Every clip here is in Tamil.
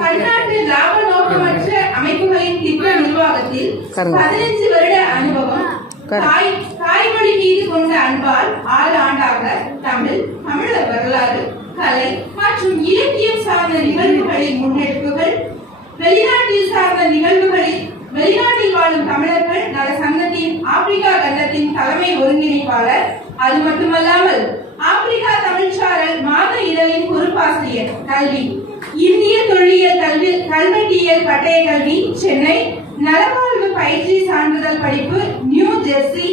பன்னாட்டு லாப நோக்கமற்ற அமைப்புகளின் திட்ட நிர்வாகத்தில் 15 வருட அனுபவம், தாய்மொழி மீது கொண்ட அன்பால் 6 ஆண்டாக தமிழர் வரலாறு, கலை மற்றும் இலக்கியம் சார்ந்த நிகழ்வுகளின் முன்னெடுப்புகள், வெளிநாட்டில் சார்ந்த நிகழ்வுகளில் வெளிநாட்டில் வாழும் தமிழர்கள் நல சங்கத்தின் ஆப்பிரிக்கா கண்டத்தின் தலைமை ஒருங்கிணைப்பாளர். அது மட்டுமல்லாமல் ஆப்பிரிக்கா தமிழ்ச்சாரல் மாத இதழின் பொறுப்பாசிரியர். கல்வி: இந்திய தொல்லியல் கல்வெட்டியல் பட்டய கல்வி, சென்னை. நலவாழ்வு பயிற்சி சான்றிதழ் படிப்பு, நியூ ஜெர்சி.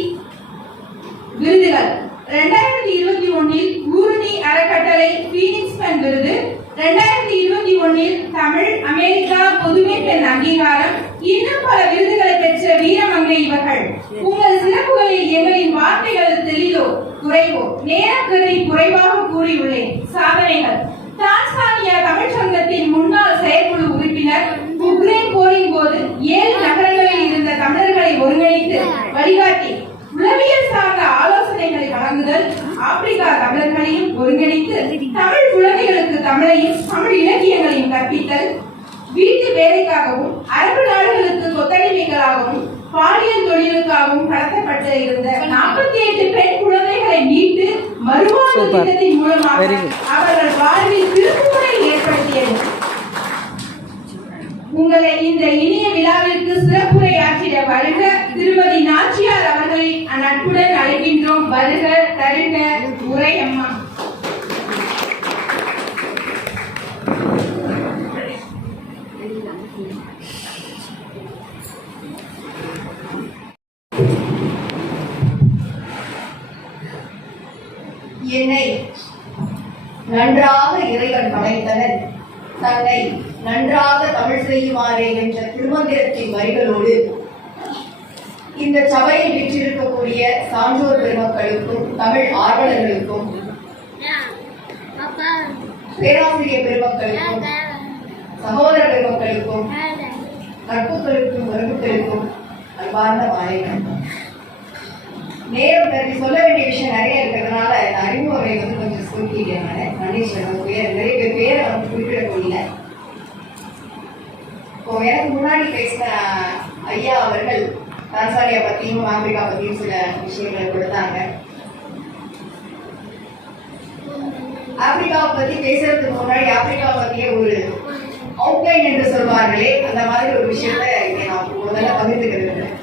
விருதுகள்: 2021 ஊருணி அறக்கட்டளை பீனிக்ஸ் பெண் விருது, 2021 தமிழ் அமெரிக்கா புதுமை பெண் அங்கீகாரம். இன்னும் பல விருதுகளை பெற்ற வீரமங்கை இவர்கள். உங்கள் சிறப்புகளில் எங்களின் வார்த்தைகள் தெளிவோ குறைவோ நேரம் கருதி குறைவாக கூறியுள்ளேன். சாதனைகள்: டான்சானியா தமிழ் சங்கத்தின் முன்னாள் செயற்குழு உறுப்பினர். உக்ரைன் போரின் போது 7 நகரங்களில் இருந்த தமிழர்களை ஒருங்கிணைத்து வழிகாட்டி உளவியல் சார்ந்த ஆலோசனைகளை வழங்குதல். ஆப்பிரிக்கா தமிழர்களையும் ஒருங்கிணைத்து தமிழ் குழந்தைகளுக்கு தமிழையும் தமிழ் இலக்கியங்களையும் கற்பித்தல். வீட்டு வேலைக்காகவும் அரபு நாடுகளுக்கு கொத்தடிமைகளாகவும் பாலியல் தொழிலுக்காகவும் கடத்தப்பட்டு இருந்த 48 பெண் குழந்தைகளை மீட்டு மறுவாழ்வு திட்டத்தின் மூலமாக அவர்கள் வாழ்வில் திருப்புமுனை ஏற்படுத்தியது. உங்களை இந்த இனிய விழாவிற்கு சிறப்புரையாற்றிட வருக திருமதி நாச்சியார் அவர்களை நட்புடன் அழைக்கின்றோம். வருக, தருக, உரை அம்மா. என்னை நன்றாக இறைவன் படைத்தனர், தன்னை நன்றாக தமிழ் செய்யுமாறே என்ற திருமந்திரத்தின் வரிகளோடு இந்த சபையில் வீற்றிருக்கக்கூடிய சான்றோர் பெருமக்களுக்கும் தமிழ் ஆர்வலர்களுக்கும் பேராசிரியர் பெருமக்களுக்கும் சகோதர பெருமக்களுக்கும் நட்புகளுக்கும் உறவுகளுக்கும் அன்பார்ந்த மாலை வணக்கம். நேரம் கருதி சொல்ல வேண்டிய விஷயம் நிறைய இருக்கிறதுனால அறிமுறை கொஞ்சம் சொல்லிட்டேன். மன்னீஸ்வரன் நிறைய பேரை குறிப்பிட முடியல. இப்போ எனக்கு முன்னாடி பேசின ஐயா அவர்கள் டான்சானியா பத்தியும் ஆப்பிரிக்கா பத்தியும் சில விஷயங்களை கொடுத்தாங்க. ஆப்பிரிக்காவை பத்தி பேசுறதுக்கு முன்னாடி ஆப்பிரிக்கா பத்திய ஒரு அவுட்லைன் என்று சொல்வார்களே, அந்த மாதிரி ஒரு விஷயத்த நான் முதல்ல பகிர்ந்துக்கிறேன்.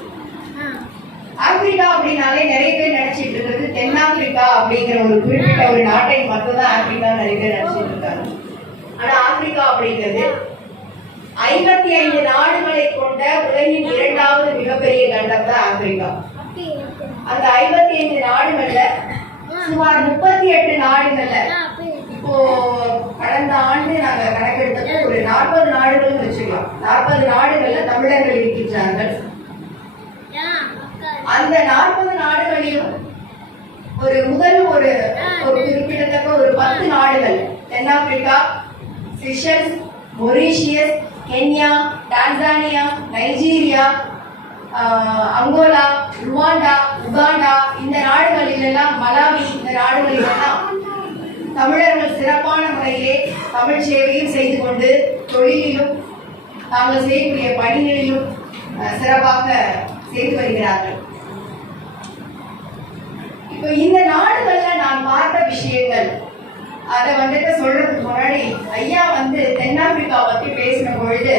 ஆப்பிரிக்கா அப்படின்னாலே நிறைய பேர் நினைச்சிட்டு இருக்கிறது தென்னாப்பிரிக்கா அப்படிங்கிற ஒரு குறிப்பிட்ட ஒரு நாட்டை மட்டும்தான் ஆப்பிரிக்கா நிறைய பேர் நினைச்சிட்டு இருக்காங்க. ஆனா ஆப்பிரிக்கா அப்படிங்கிறது 55 நாடுகளை கொண்ட உலகின் 2வது மிகப்பெரிய கண்டம் தான் ஆப்பிரிக்கா. அந்த 55 நாடுகள்ல சுமார் 38 நாடுகள்ல இப்போ கடந்த ஆண்டு நாங்க கணக்கெடுத்தப்போ ஒரு 40 நாடுகள் வச்சுக்கலாம். 40 நாடுகள்ல தமிழர்கள் இருக்கின்றார்கள். அந்த 40 நாடுகளிலும் ஒரு குறிப்பிடத்தக்க ஒரு 10 நாடுகள் தென்னாப்பிரிக்கா, Seychelles, Mauritius, Kenya, Tanzania, Nigeria, Angola, Rwanda, Uganda, இந்த நாடுகளிலெல்லாம் மலாவி, இந்த நாடுகளிலெல்லாம் தமிழர்கள் சிறப்பான முறையிலே தமிழ் சேவையும் செய்து கொண்டு தொழிலிலும் தாங்கள் செய்யக்கூடிய பணிகளிலும் சிறப்பாக செய்து வருகிறார்கள். இப்போ இந்த நாடுகள்ல நான் பார்த்த விஷயங்கள் அதை சொல்றதுக்கு முன்னாடி ஐயா தென்னாப்பிரிக்கா பற்றி பேசின பொழுது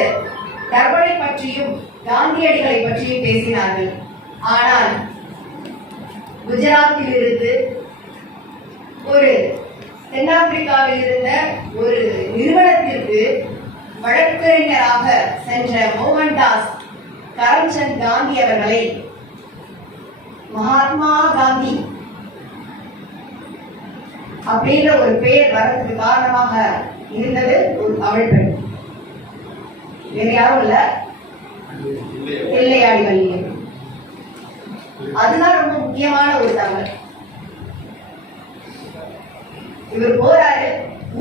டர்பனை பற்றியும் காந்தியடிகளை பற்றியும் பேசினார்கள். ஆனால் குஜராத்தில் இருந்து ஒரு தென்னாப்பிரிக்காவில் இருந்த ஒரு நிறுவனத்திற்கு வழக்கறிஞராக சென்ற மோகன்தாஸ் கரம்சந்த் காந்தி அவர்களை மகாத்மா காந்தி அப்படின்ற ஒரு பெயர் வரதுக்கு காரணமாக இருந்தது ஒரு தமிழ் பெண். வேற யாரும் இல்ல, பிள்ளையாடி வள்ளியம். அதுதான் ரொம்ப முக்கியமான ஒரு தகவல். இவர் போறாரு,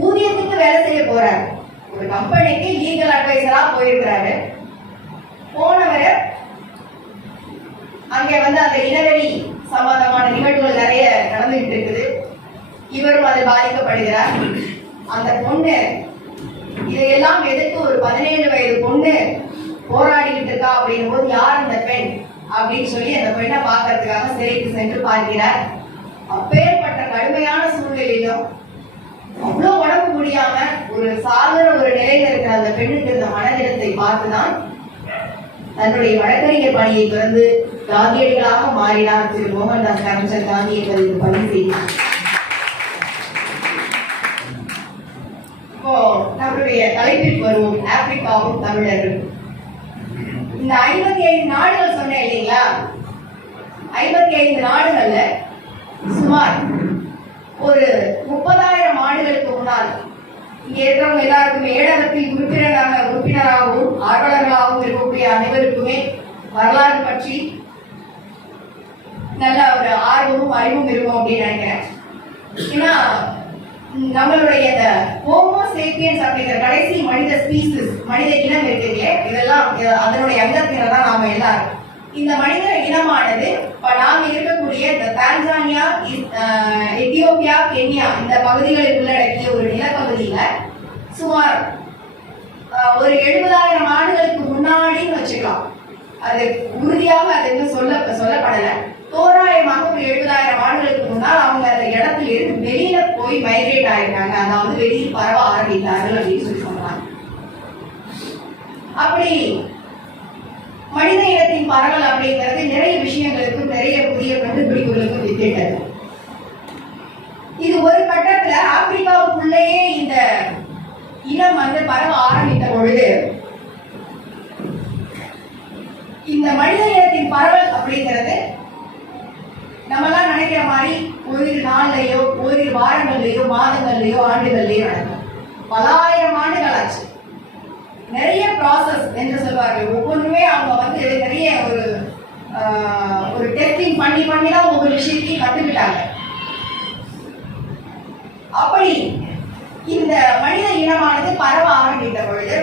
ஊதியத்துக்கு வேலை செய்ய போறாரு, ஒரு கம்பெனிக்கு லீகல் அட்வைசரா போயிருக்கிறாரு. போனவர் அங்கே அந்த இனவெளி சம்பந்தமான நிகழ்வுகள் நிறைய நடந்துகிட்டு இருக்குது. இவரும் அதை பாதிக்கப்படுகிறார். அந்த பொண்ணு இதையெல்லாம் எதிர்த்து ஒரு 17 வயது பொண்ணு போராடிக்கிட்டு இருக்கா அப்படின்னும் போது யார் அந்த பெண் அப்படின்னு சொல்லி அந்த பெண்ணை பார்க்கறதுக்காக சிறைக்கு சென்று பார்க்கிறார். அப்பேற்பட்ட கடுமையான சூழ்நிலையிலும் அவ்வளவு உடம்பு முடியாம ஒரு சாதாரண ஒரு நிலையில இருக்கிற அந்த பெண்ணுக்கு இந்த மனநிலத்தை பார்த்துதான் தன்னுடைய வழக்கறிஞர் பணியை தொடர்ந்து காந்தியடிகளாக மாறினார் திரு மோகன்தாஸ் கரம்சந்த் காந்தி என்பதை பதிவு செய்தார். இப்போ நம்மளுடைய தலைப்பிற்கு வருவோம், ஆப்பிரிக்காவும் தமிழர்கள். இந்த 55 நாடுகள் சொன்னேன் இல்லைங்களா? 55 நாடுகள்ல சுமார் ஒரு 30,000 ஆண்டுகளுக்கு முன்னால் இங்க இருக்கிறவங்க எல்லாருக்குமே ஏழகத்தில் உறுப்பினராகவும் ஆர்வலர்களாகவும் இருக்கக்கூடிய அனைவருக்குமே வரலாறு பற்றி நல்ல ஒரு ஆர்வமும் அறிவும் இருக்கும் அப்படின்னு நினைக்கிறேன். ஏன்னா நம்மளுடைய இந்த ஹோமோ சேப்பியன்ஸ் அப்படிங்கிற கடைசி மனித ஸ்பீசிஸ், மனித இனம் இருக்குல்ல, இதெல்லாம் அதனுடைய அங்கத்தினர் தான் நாம எல்லாரும். இந்த மனித இனமானது இப்ப நாம இருக்கக்கூடிய இந்த தான்சானியா, எத்தியோப்பியா, கென்யா இந்த பகுதிகளை உள்ளடக்கிய ஒரு நிலப்பகுதியில சுமார் ஒரு 70,000 ஆண்டுகளுக்கு முன்னாடின்னு வச்சுக்கலாம். அது உறுதியாக அது இன்னும் சொல்லப்படல. தோராயமாக ஒரு 70,000 ஆண்டுகளுக்கு முன்னால் அவங்க அந்த இடத்துல இருந்து வெளியில போய் மைக்ரேட் ஆயிருக்காங்க, அதாவது வெளியில் பரவ ஆரம்பித்தார்கள் அப்படின்னு சொல்லி சொல்றாங்க. அப்படி மனித இனத்தின் பரவல் அப்படிங்கிறது நிறைய விஷயங்களுக்கும் நிறைய புதிய கண்டுபிடிப்புகளுக்கும் வித்திட்டது. இது ஒரு கட்டத்துல ஆப்பிரிக்காவுக்குள்ளேயே இந்த இனம் பரவ ஆரம்பித்த பொழுது இந்த மனித இனத்தின் பரவல் அப்படிங்கிறது நம்மளாம் நினைக்கிற மாதிரி ஒரு நாள்லயோ ஒரு வாரங்கள்லயோ மாதங்கள்லயோ ஆண்டுகள்லயோ நடக்கும். பலாயிரம் ஆண்டுகள் ஆச்சு. நிறைய ப்ராசஸ் என்று சொல்வார்கள். ஒவ்வொன்றுமே அவங்க நிறைய ஒரு டெஸ்டிங் பண்ணி தான் ஒவ்வொரு விஷயத்தையும் கத்துக்கிட்டாங்க. அப்படி இந்த மனித இனமானது பரவ ஆரம்பித்த பொழுது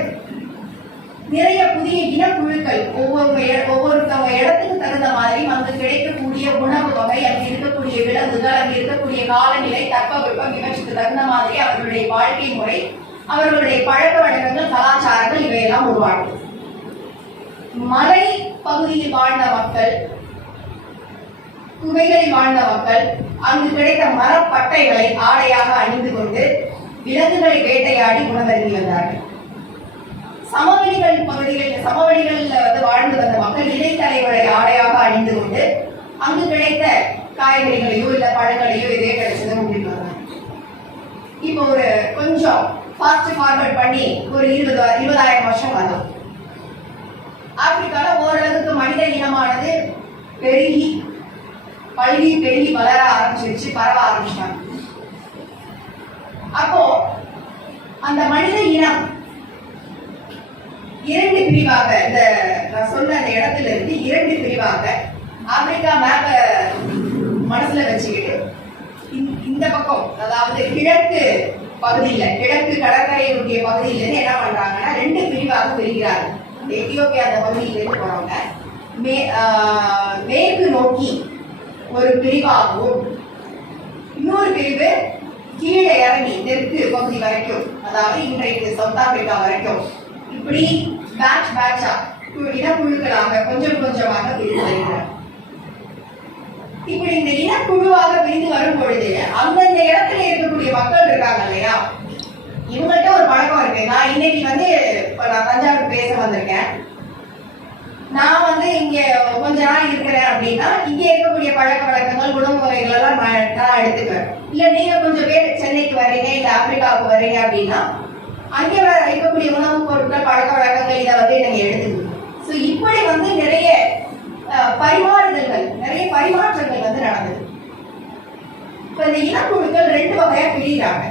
நிறைய புதிய இனக்குழுக்கள் ஒவ்வொருத்தவங்க இடத்துக்கு தகுந்த மாதிரி அங்கு கிடைக்கக்கூடிய உணவு வகை, அங்கு இருக்கக்கூடிய விலங்குகள், அங்கு இருக்கக்கூடிய காலநிலை, தட்பவெப்பம் இவற்றுக்கு தகுந்த மாதிரி அவர்களுடைய வாழ்க்கை முறை, அவர்களுடைய பழக்க வழக்கங்கள், கலாச்சாரங்கள் இவையெல்லாம் உருவாகும். மலை பகுதியில் வாழ்ந்த மக்கள், குகைகளில் வாழ்ந்த மக்கள் அங்கு கிடைத்த மரப்பட்டைகளை ஆடையாக அணிந்து கொண்டு விலங்குகளை வேட்டையாடி உணவருந்தி வந்தார்கள். சமவெளிகளில் வாழ்ந்து வந்த மக்கள் இலைத்தலைகளை ஆடையாக அணிந்து கொண்டு அங்கு கிடைத்த காய்கறிகளையோ இல்ல பழங்களையோ இதே கிடைச்சதை உண்டிட்டு வந்தாங்க. இப்போ ஒரு கொஞ்சம் ஃபாஸ்ட் ஃபார்வர்ட் பண்ணி ஒரு 20,000 வருஷம் வரும். ஆப்பிரிக்கால ஓரளவுக்கு மனித இனமானது பெருகி வளர ஆரம்பிச்சிருச்சு, பரவ ஆரம்பிச்சிட்டாங்க. அப்போ அந்த மனித இனம் 2 பிரிவாக, இந்த நான் சொன்ன அந்த இடத்துல இருந்து 2 பிரிவாக ஆப்பிரிக்கா மேப்ப மனசுல வச்சுக்கிட்டு இந்த பக்கம், அதாவது கிழக்கு பகுதியில, கிழக்கு கடற்கரையுடைய பகுதியிலிருந்து என்ன பண்றாங்கன்னா 2 பிரிவாக பிரிக்கிறார்கள். எத்தியோப்பியா அந்த பகுதியிலிருந்து போறவங்க மேற்கு நோக்கி ஒரு பிரிவாகவும், இன்னொரு பிரிவு கீழே இறங்கி தெற்கு பகுதி வரைக்கும், அதாவது இன்றைக்கு சவுத் ஆப்பிரிக்கா வரைக்கும் இப்படி பேட்சா இனக்குழுக்களாக கொஞ்சம் கொஞ்சமாக பிரிந்து வருகிறார். இப்படி இந்த இனக்குழுவாக பிரிந்து வரும் பொழுது அந்தந்த இடத்துல இருக்கக்கூடிய மக்கள் இருக்காங்க இல்லையா, இவங்கள்ட்ட ஒரு பழக்கம் இருக்கு. நான் இன்னைக்கு நான் தஞ்சாவூர் பேச வந்திருக்கேன். நான் இங்க கொஞ்ச நாள் இருக்கிறேன் அப்படின்னா இங்க இருக்கக்கூடிய பழக்க வழக்கங்கள், உணவு முறைகள் எல்லாம் நான் எடுத்துக்கிறேன். இல்ல நீங்க கொஞ்சம் பேர் சென்னைக்கு வர்றீங்க, இல்ல ஆப்பிரிக்காவுக்கு வர்றீங்க அப்படின்னா அங்கே இருக்கக்கூடிய உணவு பொருட்கள், பழக்க வழக்கங்கள் இதை நீங்க எடுத்துக்கணும். ஸோ இப்படி நிறைய பரிமாறுதல்கள், நிறைய பரிமாற்றங்கள் நடந்தது. இப்ப இந்த இனக்குழுக்கள் 2 வகையா பிரிகிறாங்க.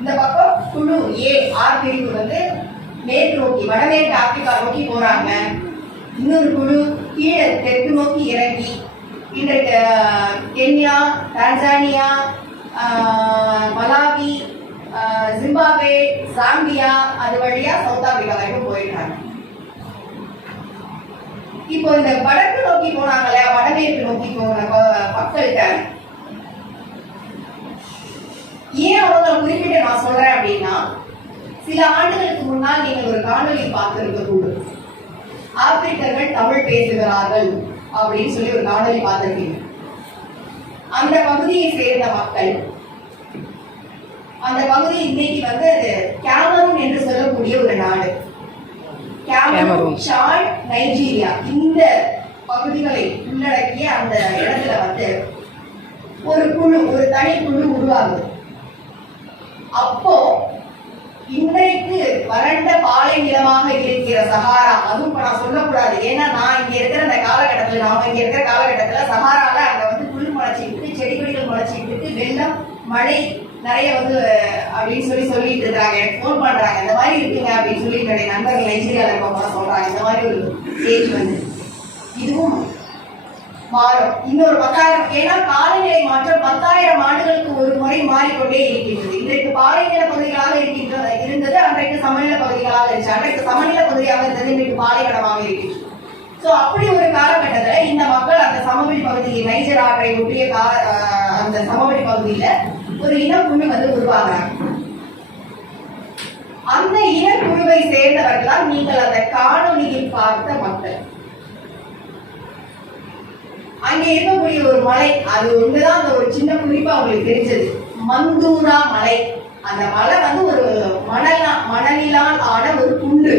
இந்த பக்கம் குழு ஏ, ஆர் பிரிவு மேற்கு நோக்கி, வடமேற்கு ஆப்பிரிக்கா நோக்கி போறாங்க. இன்னொரு குழு கீழே தெற்கு நோக்கி இறங்கி இன்றைக்கு Kenya, Tanzania, Malawi, Zimbabwe, Zambia, அது வழியா சவுத் ஆப்பிரிக்கா வரைக்கும் போயிட்டாங்க. இப்போ இந்த வடக்கு நோக்கி போனாங்களே, வடமேற்கு நோக்கி போன மக்கள்கிட்ட ஏன் அவங்க குறிப்பிட்டு நான் சொல்றேன் அப்படின்னா, சில ஆண்டுகளுக்கு முன்னால் நீங்கள் ஒரு காணொலி பார்த்திருக்க கூடும். ஆப்பிரிக்கர்கள் தமிழ் பேசுகிறார்கள் அப்படின்னு சொல்லி ஒரு காணொலி பார்த்திருக்கீங்க. அந்த பகுதியை சேர்ந்த மக்கள், அந்த பகுதி இன்னைக்கு வந்து அது கேமரூன் என்று சொல்லக்கூடிய ஒரு நாடு. கேமரூன், சாட், நைஜீரியா இந்த பகுதிகளை உள்ளடக்கிய அந்த இடத்துல வந்து ஒரு குழு, ஒரு தனி குழு உருவாகுது. அப்போ இன்றைக்கு வறண்ட பாலை நிலமாக இருக்கிற சஹாரா, அதுவும் இப்ப நான் சொல்லக்கூடாது, ஏன்னா நான் இங்க இருக்கிற அந்த காலகட்டத்துல, நாம இங்க இருக்கிற காலகட்டத்துல சஹாரால அங்க வந்து புல் முளைச்சிட்டு, செடி கொடிகள் முளைச்சிட்டு, வெள்ளம் மழை நிறைய வந்து அப்படின்னு சொல்லிட்டு இருக்காங்க. எனக்கு போன் பண்றாங்க, இந்த மாதிரி இருக்குங்க அப்படின்னு சொல்லி என்னுடைய நண்பர்கள் நைஜீரியால இருக்கவங்க சொல்றாங்க. இந்த மாதிரி ஒரு ஸ்டேஜ் வந்து இதுவும் மாறும். இன்னொரு 10,000, ஏன்னா காலநிலை மாற்றம் 10,000 ஆண்டுகளுக்கு ஒரு முறை மாறிக்கொண்டே இருக்கின்றது. இன்றைக்கு பாலைநில பகுதிகளாக இருந்தது, அன்றைக்கு சமநில பகுதிகளாக இருந்துச்சு. அன்றைக்கு சமநில பகுதியாக இருந்தது, இன்றைக்கு பாலைவனமாக இருக்கின்றது. சோ அப்படி ஒரு காலகட்டத்துல இந்த மக்கள் அந்த சமவெளி பகுதியை, நைஜர் ஆற்றை ஒட்டிய அந்த சமவெளி பகுதியில ஒரு இனக்குழு வந்து உருவாகிறாங்க. அந்த இனக்குழுவை சேர்ந்தவர்கள் தான் நீங்கள் அந்த காணொலியில் பார்த்த மக்கள். அங்கே இருக்கக்கூடிய ஒரு மலை, அது ஒண்ணுதான் அந்த ஒரு சின்ன குறிப்பா அவங்களுக்கு தெரிஞ்சது, மந்தூரா மலை. அந்த மலை வந்து ஒரு மணலிலால் ஆன ஒரு குன்று.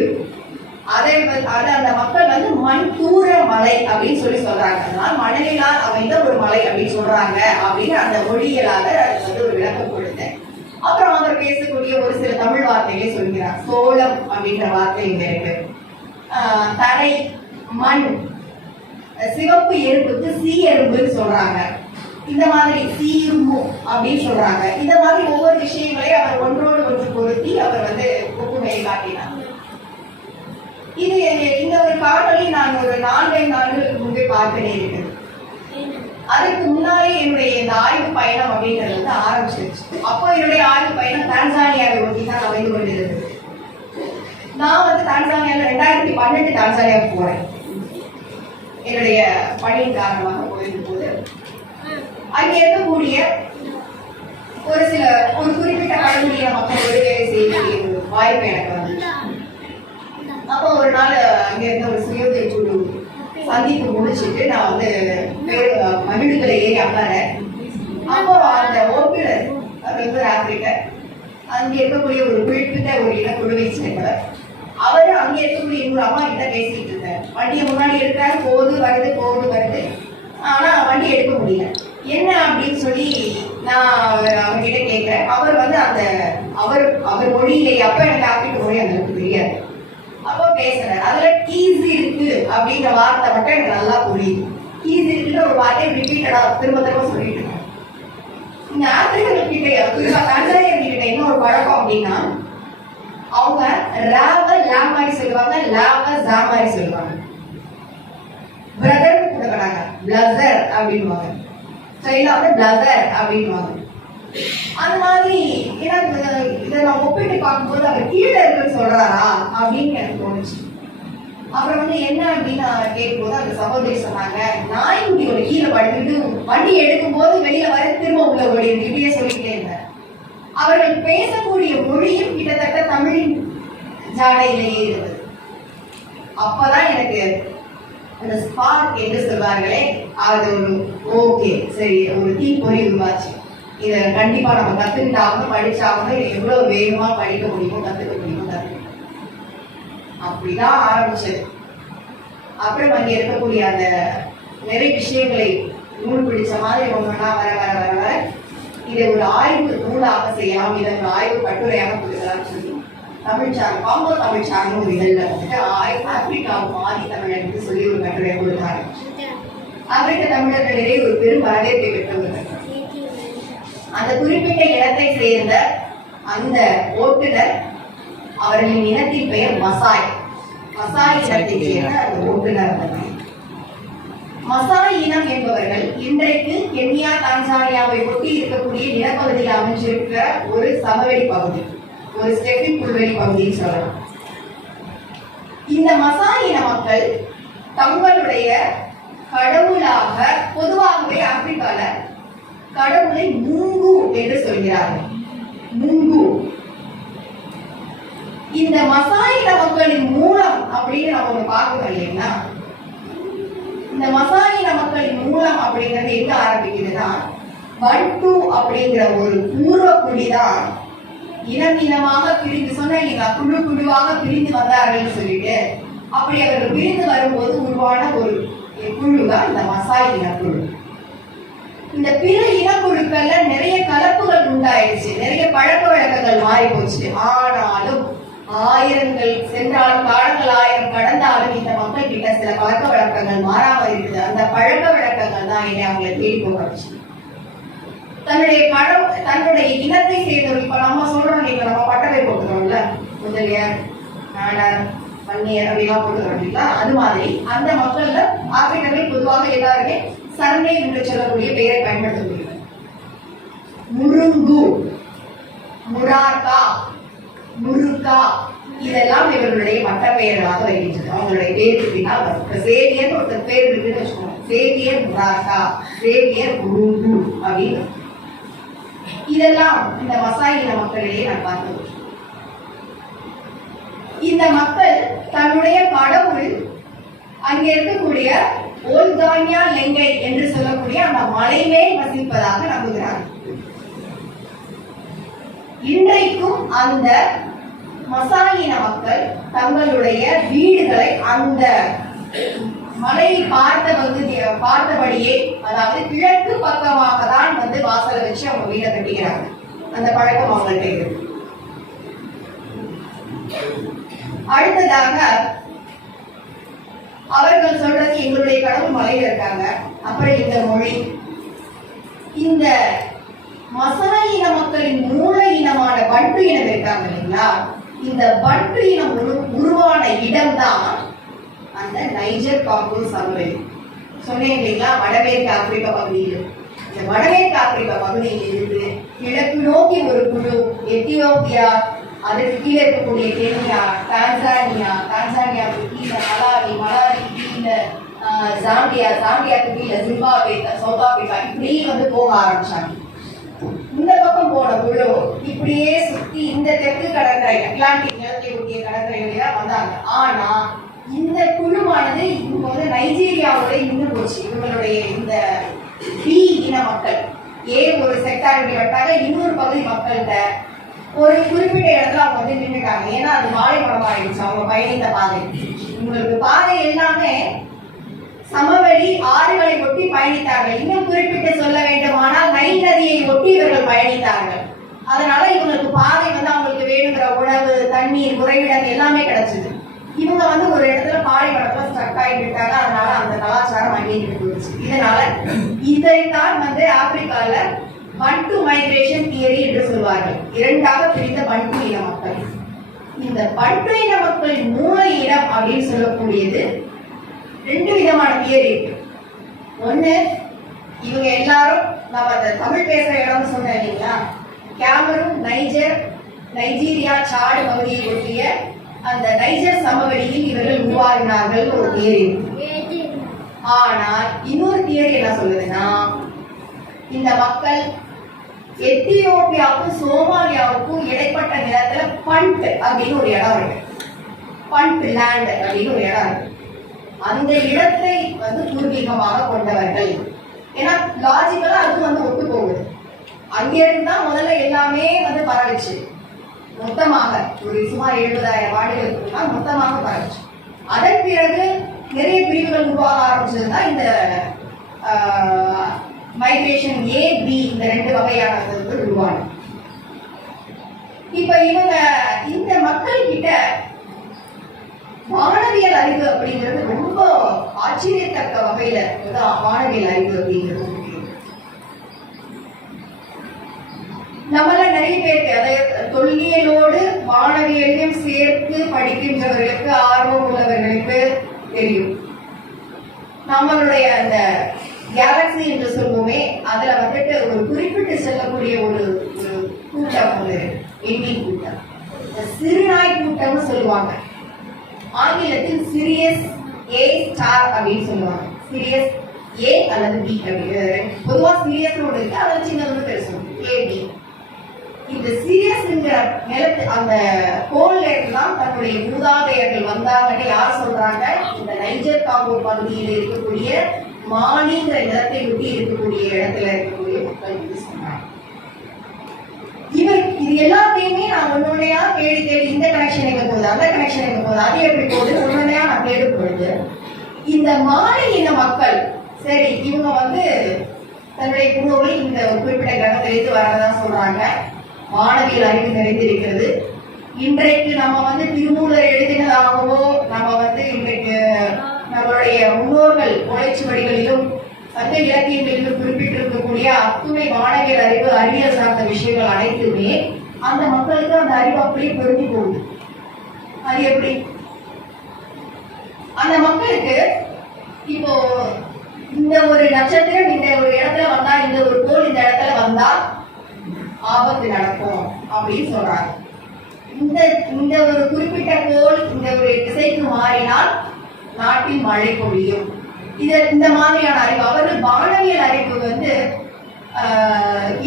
அதை அந்த மக்கள் வந்து மண்தூர மலை அப்படின்னு சொல்றாங்க. அதனால மணலிலால் அமைந்த ஒரு மலை அப்படின்னு சொல்றாங்க அப்படின்னு அந்த மொழிகளாக வந்து ஒரு விளக்கம் கொடுத்தேன். அப்புறம் அவர் பேசக்கூடிய ஒரு சில தமிழ் வார்த்தைகளை சொல்கிறார். சோளம் அப்படின்ற வார்த்தை இங்க இருக்கு. தரை, மண், சிவப்பு எறும்புக்கு சீ எறும்புன்னு சொல்றாங்க. இந்த மாதிரி சீரும்பு அப்படின்னு சொல்றாங்க. இந்த மாதிரி ஒவ்வொரு விஷயங்களையும் அவர் ஒன்றோடு ஒன்று பொருத்தி அவர் வந்து ஒப்புமையை காட்டினார். இது இந்த ஒரு காணொலி நான் ஒரு 4-5 நாட்களுக்கு முன்பே பார்க்க நேரிட்டது. அதுக்கு முன்னாலே என்னுடைய இந்த ஆய்வு பயணம் அப்படின்றது வந்து ஆரம்பிச்சிருச்சு. அப்போ என்னுடைய ஆய்வு பயணம் தான்சானியாவை ஒட்டி தான் அமைந்து கொண்டிருந்தது. நான் வந்து தான்சானியாவில் 2012 தான்சானியாவுக்கு போறேன். என்னுடைய பணியின் காரணமாக போயிருந்த போது அங்கே இருக்கக்கூடிய ஒரு குறிப்பிட்ட பழங்குடியின மக்களோடு வேலை செய்யக்கூடிய ஒரு வாய்ப்பு எனக்கு வந்து. அப்போ ஒரு நாள் அங்க இருந்த ஒரு சுயோதய குழு சந்திப்பு முடிச்சுட்டு நான் வந்து மகிழ்களை ஏறி அமரேன். அப்போ அந்த ஓட்டுநர், அவர் வந்து ஆப்பிரிக்கர், அங்க இருக்கக்கூடிய ஒரு குறிப்பிட்ட ஒரு இனக்குழுவை சேர்ந்தவர். அவரு அங்கே இருக்கக்கூடிய இன்னொரு அம்மா கிட்ட பேசிட்டு இருக்காரு. வண்டியை முன்னாடி எடுக்கிறாரு, போகுது வருது, ஆனா வண்டி எடுக்க முடியல. என்ன அப்படின்னு சொல்லி நான் அவர்கிட்ட கேட்கிறேன். அவர் வந்து அந்த அவர் மொழியிலேயே, அப்ப எனக்கு ஆப்பிரிக்க மொழி அந்த அளவுக்கு தெரியாது. அப்போ பேசுறாரு. அதுல கீஸ் இருக்கு அப்படின்ற வார்த்தை மட்டும் எனக்கு நல்லா புரியுது. கீஸ் இருக்குன்ற ஒரு வார்த்தையை ரிப்பீட்டடா திரும்ப சொல்லிட்டு இருக்கேன். இந்த ஆப்பிரிக்கர்கள் கிட்ட, குறிப்பா தான்சானியர்கள் கிட்ட என்ன ஒரு பழக்கம் அப்படின்னா, அவங்க ராவ லா மாதிரி சொல்லுவாங்க, லாவ ஜா மாதிரி சொல்லுவாங்க. பிரதர் கொடுக்கறாங்க, பிளஸர் அப்படின்வாங்க. சைனா வந்து பிளஸர் அப்படின்வாங்க. அந்த மாதிரி எனக்கு இதை நான் ஒப்பிட்டு பார்க்கும்போது அவர் கீழே இருக்குன்னு சொல்றாரா அப்படின்னு எனக்கு தோணுச்சு. அப்புறம் வந்து என்ன அப்படின்னு நான் கேட்கும்போது அந்த சகோதரி சொன்னாங்க, நாய்க்குட்டியோட கீழே படுத்துட்டு வண்டி எடுக்கும் போது வெளியில வர திரும்ப உள்ள ஓடி இப்படியே சொல்லிட்டே இருந்தேன். அவர்கள் பேசக்கூடிய மொழியும் கிட்டத்தட்ட தமிழின் ஜாடையிலேயே இருந்தது. அப்பதான் எனக்கு அந்த ஸ்பார்க் என்று சொல்வார்களே, அது ஒரு ஓகே சரி, ஒரு தீப்பொறி உருவாச்சு. இதை கண்டிப்பா நம்ம கத்துக்கிட்டாலும் படிச்சாலும் எவ்வளவு வேகமா படிக்க முடியுமோ கத்துக்க முடியுமோ கத்துக்கணும். அப்படிதான் ஆரம்பிச்சது. அப்புறம் அங்கே இருக்கக்கூடிய அந்த நிறைய விஷயங்களை நூல் பிடிச்ச மாதிரி ஒவ்வொன்றா வர இதை ஒரு ஆய்வு நூலாக செய்யலாம், இதை ஒரு ஆய்வு கட்டுரையாக கொடுக்கலாம்னு சொல்லி காம்போ தமிழ்ச்சார்னு ஒரு இதழில் வந்துட்டு ஆப்பிரிக்காவுக்கு ஆதி தமிழருக்கு சொல்லி ஒரு கட்டுரை கொடுத்தாரு. ஆப்பிரிக்க தமிழர்களிடையே ஒரு பெரும் வரவேற்பை பெற்றவர்கள். அந்த குறிப்பிட்ட இனத்தை சேர்ந்த அந்த ஓட்டுநர், அவர்களின் இனத்தின் பெயர் மசாய். மசாய் இனத்தை சேர்ந்த அந்த ஓட்டுநர். மசாய் இனம் என்பவர்கள் இன்றைக்கு கென்யா, தான்சானியாவை ஒட்டி இருக்கக்கூடிய நிலப்பகுதியில் அமைஞ்சிருக்கிற ஒரு சமவெளி பகுதி, ஒரு ஸ்டெப்பிங் புல்வெளி பகுதின்னு சொல்லலாம். இந்த மசாய் இன மக்கள் தங்களுடைய கடவுளாக பொதுவாகவே ஆப்பிரிக்கால கடவுளை மூங்கு என்று சொல்கிறார்கள். மூங்கு இந்த மசாய் இன மக்களின் மூலம் அப்படின்னு நம்ம ஒண்ணு பார்க்கணும் இல்லைங்களா? இந்த மசாய் இன மக்களின் மூலம் அப்படிங்கிறது எங்க ஆரம்பிக்குதுன்னா, பண்டு அப்படிங்கிற ஒரு பூர்வ குடிதான் இனம் இனமாக பிரிந்து, சொன்ன குழு குழுவாக பிரிந்து வந்தார்கள் சொல்லிட்டு, அப்படி அவர்கள் பிரிந்து வரும்போது உருவான ஒரு குழுதான் இந்த மசாய் இனக்குழு. இந்த பிற இனக்குழுக்கள்ல நிறைய கலப்புகள் உண்டாயிடுச்சு, நிறைய பழக்க வழக்கங்கள் மாறி போச்சு. ஆனாலும் ஆயிரங்கள் சென்றாலும், காலங்கள் ஆயிரம் கடந்தாலும் இந்த மக்கள் கிட்ட சில பழக்க வழக்கங்கள் மாறாம இருக்குது. அந்த பழக்க வழக்கங்கள் தான் என்னை அவங்களை தேடி போச்சு. தன்னுடைய இனத்தை சேர்ந்தவர்கள், இப்ப நம்ம சொல்றோம் இல்லைங்களா, நம்ம பட்டவை போட்டுக்கிறோம்ல, முதலியார், நாடார், வன்னியர் அப்படிலாம் போட்டுக்கிறோம் இல்லைங்களா, அது மாதிரி அந்த மக்கள்ல ஆப்பிரிக்கர்கள் பொதுவாக எல்லாருமே சரணை என்று சொல்லக்கூடிய பெயரை பயன்படுத்தக்கூடியவர். முருங்கு, முரார்கா, முருகா இதெல்லாம் இவர்களுடைய பட்ட பெயர்களாக வருகின்றது. அவங்களுடைய பேருக்கு பின்னால் சேவியர் ஒருத்தர் பேர் இருக்குன்னு வச்சுக்கோங்க. சேவியர் முரார்கா, சேவியர் முருங்கு அப்படின்னு. இதெல்லாம் இந்த மசாய் இன மக்களிடையே நான் பார்த்தோம். இந்த மக்கள் தன்னுடைய கடவுள் அங்கே இருக்கக்கூடிய ஓல்தானியா லெங்கை என்று சொல்லக்கூடிய அந்த மலையிலே வசிப்பதாக நம்புகிறார். இன்றைக்கும் அந்த மசாய் இன மக்கள் தங்களுடைய வீடுகளை அந்த மலையை பார்த்தபடியே, அதாவது கிழக்கு பக்கமாக தான் வாசலை வச்சு அவங்க வீட்டை கட்டிக்கிறாங்க. அந்த பழக்கம் அவங்கள்ட்ட இருக்கு. அடுத்ததாக அவர்கள் சொல்றது, எங்களுடைய கடவுள் மலையில இருக்காங்க. அப்புறம் இந்த மொழி, இந்த மசாய் இன மக்களின் மூல இனமான பண்டு இனம் இருக்காங்க இல்லைங்களா, இந்த பண்டு இனம் உருவான இடம்தான் அந்த நைஜர் காங்கோ சமவெளி. சொன்னேன் இல்லைங்களா, வடமேற்கு ஆப்பிரிக்கா பகுதியில். இந்த வடமேற்கு ஆப்பிரிக்கா பகுதியில் இருந்து கிழக்கு நோக்கி ஒரு குழு, எத்தியோப்பியா, அதற்கு கீழே இருக்கக்கூடிய கென்யா, டான்சானியாவுக்கு கீழே மலாவி, மலாவிக்கு கீழே ஜாம்பியா, ஜாம்பியாவுக்கு கீழே ஜிம்பாப்வே, சவுத் ஆப்பிரிக்கா, இப்படி போக ஆரம்பிச்சாங்க. இந்த பக்கம் போன குழு இப்படியே சுத்தி இந்த தெற்கு கடற்கரை, அட்லாண்டிக் நிலத்தை ஒட்டிய கடற்கரைகளே தான் வந்தாங்க. ஆனா இந்த குழுவானது இவங்க நைஜீரியாவோட இன்னும் போச்சு. இவங்களுடைய இந்த பி இன மக்கள் ஒரு செக்டார் விட்டாங்க. இன்னொரு பகுதி மக்கள்கிட்ட ஒரு குறிப்பிட்ட இடத்துல அவங்க நின்றுட்டாங்க. ஏன்னா அது மாலை மரம் ஆயிடுச்சு அவங்க பயணித்த பாதை. உங்களுக்கு பாதை எல்லாமே சமவெளி ஆறுகளை ஒட்டி பயணித்தார்கள். இன்னும் குறிப்பிட்டு சொல்ல வேண்டுமானால் நைல் நதியை ஒட்டி இவர்கள் பயணித்தார்கள். அதனால இவங்களுக்கு பாதை அவங்களுக்கு வேணுங்கிற உணவு, தண்ணீர், உறைவிடம் எல்லாமே கிடைச்சது. இவங்க ஒரு இடத்துல பாலைவனத்துல ஸ்ட்ரக் ஆகிட்டாங்க. அதனால அந்த கலாச்சாரம் அங்கேயிட்டு போயிடுச்சு. இதனால இதைத்தான் ஆப்பிரிக்கால பண்டு மைக்ரேஷன் தியரி என்று சொல்வார்கள். இரண்டாக பிரிந்த பண்டு இன மக்கள். இந்த பண்டு இன மக்களின் மூல இடம் அப்படின்னு சொல்லக்கூடியது ரெண்டு விதமான தியரி இருக்கு. ஒண்ணு, இவங்க எல்லாரும் நம்ம அந்த தமிழ் பேசுற இடம்னு சொன்னேன் இல்லைங்களா, கேமரூன், நைஜீரியா, சாடு பகுதியை ஒட்டிய அந்த நைஜர் சமவெளியில் இவர்கள் உருவாகினார்கள் ஒரு தியரி. ஆனால் இன்னொரு தியரி என்ன சொல்லுதுன்னா, இந்த மக்கள் எத்தியோப்பியாவுக்கும் சோமாலியாவுக்கும் இடைப்பட்ட நிலத்துல பண்ட் அப்படின்னு ஒரு இடம் இருக்கு. பண்ட் லேண்ட் அப்படின்னு ஒரு இடம் இருக்கு. அந்த இடத்தை பூர்வீகமாக கொண்டவர்கள். ஏன்னா லாஜிக்கலா அது ஒத்து போகுது. அங்கிருந்து தான் முதல்ல எல்லாமே பரவிச்சு. மொத்தமாக ஒரு சுமார் 70,000 ஆண்டுகளுக்கு தான் மொத்தமாக பரவிச்சு. அதன் பிறகு நிறைய பிரிவுகள் உருவாக ஆரம்பிச்சதுதான் இந்த மைக்ரேஷன் A, B இந்த ரெண்டு வகையான உருவான. இப்ப இவங்க இந்த மக்கள் கிட்ட வானவியல் அறிவு அப்படிங்கிறது ரொம்ப ஆச்சரியத்தக்க வகையில வானவியல் அறிவு அப்படிங்கிறது நம்மள நிறைய பேருக்கு, அதாவது தொல்லியலோடு வானவியலையும் சேர்த்து படிக்கின்றவர்களுக்கு, ஆர்வம் உள்ளவர்களுக்கு தெரியும். நம்மளுடைய அந்த கேலக்சி என்று சொல்லுவோமே, அதுல ஒரு குறிப்பிட்டு செல்லக்கூடிய ஒரு கூட்டம் எண்ணி கூட்டம், சிறுநாய் கூட்டம்னு சொல்லுவாங்க. ஆங்கிலத்தில் சிரியஸ் ஏ ஸ்டார் அப்படின்னு சொல்லுவாங்க. சிரியஸ் ஏ அல்லது பி அப்படின்னு பொதுவா சிரியஸ் ஒன்று இருக்கு, அதில் சின்னது பெருசு A, B. இந்த சீரியஸ்ங்கிற நிலத்து அந்த கோல்ல தான் தன்னுடைய மூதாதையர்கள் வந்தாங்கன்னு யார் சொல்றாங்க? இந்த நைஜர் காங்கோ பகுதியில் இருக்கக்கூடிய மாலிங்கிற நிலத்தை ஒட்டி இருக்கக்கூடிய இடத்துல இருக்கக்கூடிய மக்கள் வந்து சொன்னாங்க. இது எல்லாத்தையுமே நான் ஒன்னொன்னையா தேடி தேடி இந்த கனெக்ஷன் எங்க போகுது, அந்த கனெக்ஷன் எங்க போகுது, அது எப்படி போகுது ஒன்னொன்னையா நான் தேடும் பொழுது இந்த மாலி இன மக்கள் சரி இவங்க வந்து தன்னுடைய குழுவில் இந்த குறிப்பிட்ட கிரகத்திலிருந்து வரதான் சொல்றாங்க. மாணவியல் அறிவு நிறைந்திருக்கிறது. இன்றைக்கு நம்ம வந்து திருமூலர் எழுதினதாகவோ நம்ம வந்து இன்றைக்கு நம்மளுடைய முன்னோர்கள் ஓலைச்சுவடிகளிலும் சங்க இலக்கியங்களிலும் குறிப்பிட்டிருக்கக்கூடிய அத்துணை மாணவியல் அறிவு அறிவியல் சார்ந்த விஷயங்கள் அனைத்துமே அந்த மக்களுக்கு அந்த அறிவு அப்படியே பொருந்தி போகுது. அது எப்படி? அந்த மக்களுக்கு இப்போ இந்த ஒரு நட்சத்திரம் இந்த ஒரு இடத்துல வந்தா, இந்த ஒரு கோள் இந்த இடத்துல வந்தா ஆபத்து நடக்கும் அப்படின்னு சொல்றாங்க. இந்த ஒரு குறிப்பிட்ட கோள் இந்த ஒரு திசைக்கு மாறினால் நாட்டில் மழை பொழியும். இந்த மாதிரியான அறிவு அவர்கள் வானவியல் அறிவு வந்து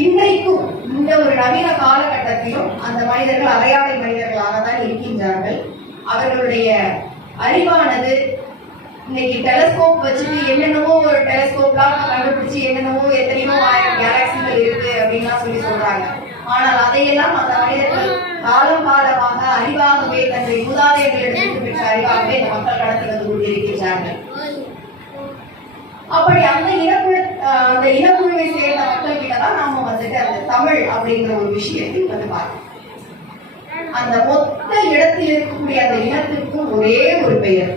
இன்றைக்கும் இந்த ஒரு நவீன காலகட்டத்திலும் அந்த மனிதர்கள் அரையாடை மனிதர்களாக தான் இருக்கின்றார்கள். அவர்களுடைய அறிவானது இன்னைக்கு டெலஸ்கோப் வச்சுட்டு என்னென்னவோ ஒரு டெலஸ்கோப்லாம் கண்டுபிடிச்சு என்னென்னவோ எத்தனையோ ஆயிரம் கேலக்சிகள் இருக்கு அப்படின்லாம் சொல்றாங்க. ஆனால் அதையெல்லாம் அந்த மனிதர்கள் காலம் காலமாக அறிவாகவே தன்னுடைய மூதாதையர்களிடமிருந்து பெற்ற அறிவாகவே இந்த மக்கள் கடத்தி வந்து கொண்டிருக்கிறார்கள். அப்படி அந்த இனக்குழுவை சேர்ந்த மக்கள் கிட்டதான் நாம வந்துட்டு அந்த தமிழ் அப்படிங்கிற ஒரு விஷயத்தை வந்து பார்க்கணும். அந்த மொத்த இடத்தில் இருக்கக்கூடிய அந்த இனத்திற்கும் ஒரே ஒரு பெயர்.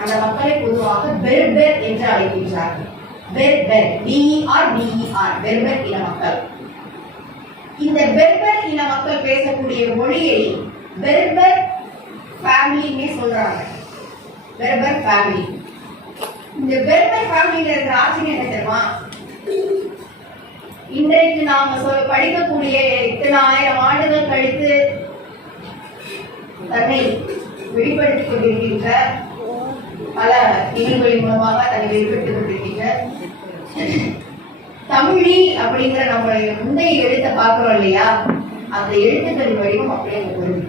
அந்த மக்களை பொதுவாக பெர்பர் என்று அழைக்கின்றார்கள். பெர்பர், B-E-R-B-E-R, பெர்பர் இன மக்கள். இந்த பெர்பர் இன மக்கள் பேசக்கூடிய மொழியை பெர்பர் ஃபேமிலின்னே சொல்றாங்க. பெர்பர் ஃபேமிலி. இந்த பெர்பர் ஃபேமிலியில இருக்கிற ஆச்சரியம் என்ன தெரியுமா? இன்றைக்கு நாம படிக்கக்கூடிய இத்தனை ஆயிரம் ஆண்டுகள் கழித்து தன்னை வெளிப்படுத்திக் கொண்டிருக்கின்ற பல நிகழ்வுகளின் மூலமாக தன்னை வெளிப்படுத்திக் கொண்டிருக்கின்ற தமிழி அப்படிங்கிற நம்மளுடைய முந்தைய எழுத்தை பார்க்கிறோம் இல்லையா? அந்த எழுத்துக்களின் வடிவம் அப்படியே வருது.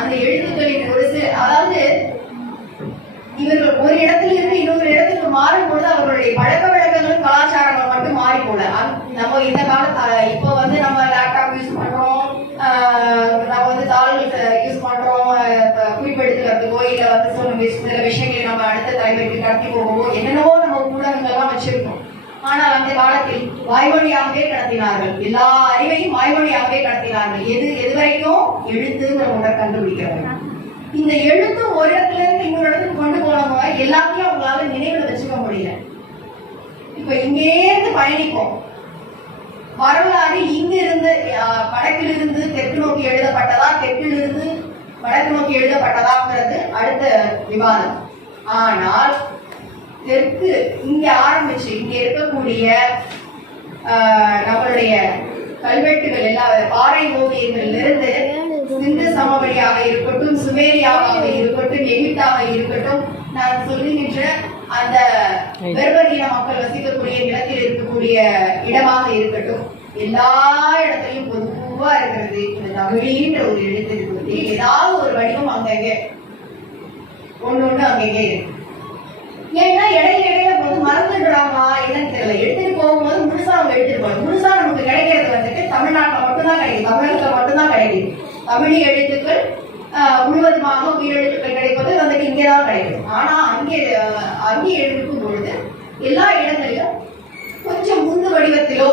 அந்த எழுத்துக்களின் ஒரு சில அதாவது இவர்கள் ஒரு இடத்துல இருந்து இன்னொரு இடத்துக்கு மாறும்போது அவர்களுடைய பழக்க வழக்கங்களும் கலாச்சாரங்கள் மட்டும் மாறி போல. நம்ம இந்த காலத்துல இப்போ வந்து நம்ம லேப்டாப் யூஸ் பண்றோம், நம்ம வந்து தாள்கள் யூஸ் பண்றோம், குறிப்பெடுத்துக்கிறதுக்கோ இல்ல வந்து சில விஷயங்களை நம்ம அடுத்த தலைவருக்கு கடத்தி போகவோ என்னென்னவோ நம்ம ஊடகங்கள்லாம் வச்சிருக்கோம். ஆனால் அந்த காலத்தில் வாய்மொழியாகவே கடத்தினார்கள். எல்லா அறிவையும் வாய்மொழியாகவே கடத்தினார்கள். எது வரைக்கும் எழுத்துங்கிற ஒன்றை கண்டுபிடிக்கிறார்கள். இந்த எழுத்தும் ஒரு இடத்துல இருந்து இன்னொரு இடத்துக்கு கொண்டு போனவங்க எல்லாத்தையும் அவங்களால நினைவுல வச்சுக்க முடியல. இப்ப இங்கே இருந்து பயணிப்போம். வரலாறு இங்கிருந்து வடக்கிலிருந்து தெற்கு நோக்கி எழுதப்பட்டதா, தெற்கிலிருந்து வடக்கு நோக்கி எழுதப்பட்டதாங்கிறது அடுத்த விவாதம். ஆனால் தெற்கு இங்க ஆரம்பிச்சு இங்க இருக்கக்கூடிய நம்மளுடைய கல்வெட்டுகள் எல்லா பாறை ஓவியங்கள்ல இருந்து சிந்து சமவெளியாக இருக்கட்டும், சுமேரியாவாக இருக்கட்டும், எகிப்தாக இருக்கட்டும், நான் சொல்லுகின்ற அந்த பெர்பர் இன மக்கள் வசிக்கக்கூடிய நிலத்தில் இருக்கக்கூடிய இடமாக இருக்கட்டும், எல்லா இடத்துலயும் பொதுவா இருக்கிறது இந்த தமிழின்ற ஒரு எழுத்து இருக்கிறது. ஏதாவது ஒரு வடிவம் அங்கங்க ஒண்ணு அங்கங்கே இருக்கு. ஏன்னா இடையில வந்து மறந்துடுறாங்களா என்னன்னு தெரியல. எடுத்துட்டு போகும்போது முழுசா அவங்க எடுத்துட்டு போகணும். முழுசா நமக்கு கிடைக்கிறது வந்துட்டு தமிழ்நாட்டில் மட்டும்தான் கிடைக்கும், தமிழகத்துல மட்டும்தான் கிடைக்கும். தமிழ் எழுத்துக்கள் முழுவதுமாக உயிரெழுத்துக்கள் கிடைப்பது வந்துட்டு இங்கேதான் கிடைக்கும். ஆனா அங்கே எழுதும் பொழுது எல்லா இடங்களிலும் கொஞ்சம் முந்து வடிவத்திலோ,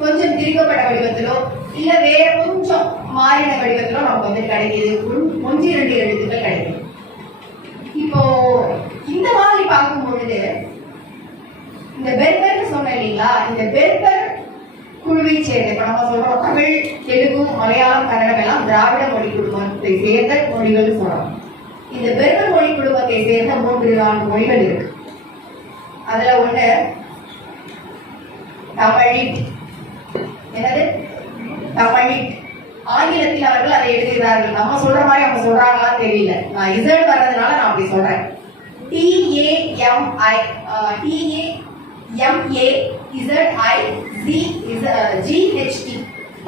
கொஞ்சம் திரிக்கப்பட்ட வடிவத்திலோ, இல்ல வேற கொஞ்சம் மாறின வடிவத்திலோ நமக்கு வந்து கிடைக்குது. 1-2 எழுத்துக்கள் கிடைக்கும். இப்போ இந்த மாதிரி பார்க்கும் பொழுது இந்த பெர்பர் சொன்ன இல்லைங்களா, இந்த பெர்பர் குழுவை சேர்ந்த இப்ப நம்ம சொல்றோம் தமிழ், தெலுங்கு, மலையாளம், கன்னடம் எல்லாம் திராவிட மொழி குடும்பத்தை சேர்ந்த மொழிகள் சொல்றோம். இந்த பெர்பர் மொழி குடும்பத்தை சேர்ந்த 3-4 மொழிகள் இருக்கு. அதுல ஒண்ணு தமிழிட். என்னது? தமிழிட். ஆங்கிலத்தில் அவர்கள் அதை எழுதுகிறார்கள். நம்ம சொல்ற மாதிரி அவங்க சொல்றாங்களா தெரியல. நான் இசட் வர்றதுனால நான் அப்படி சொல்றேன். TAMAZID GHT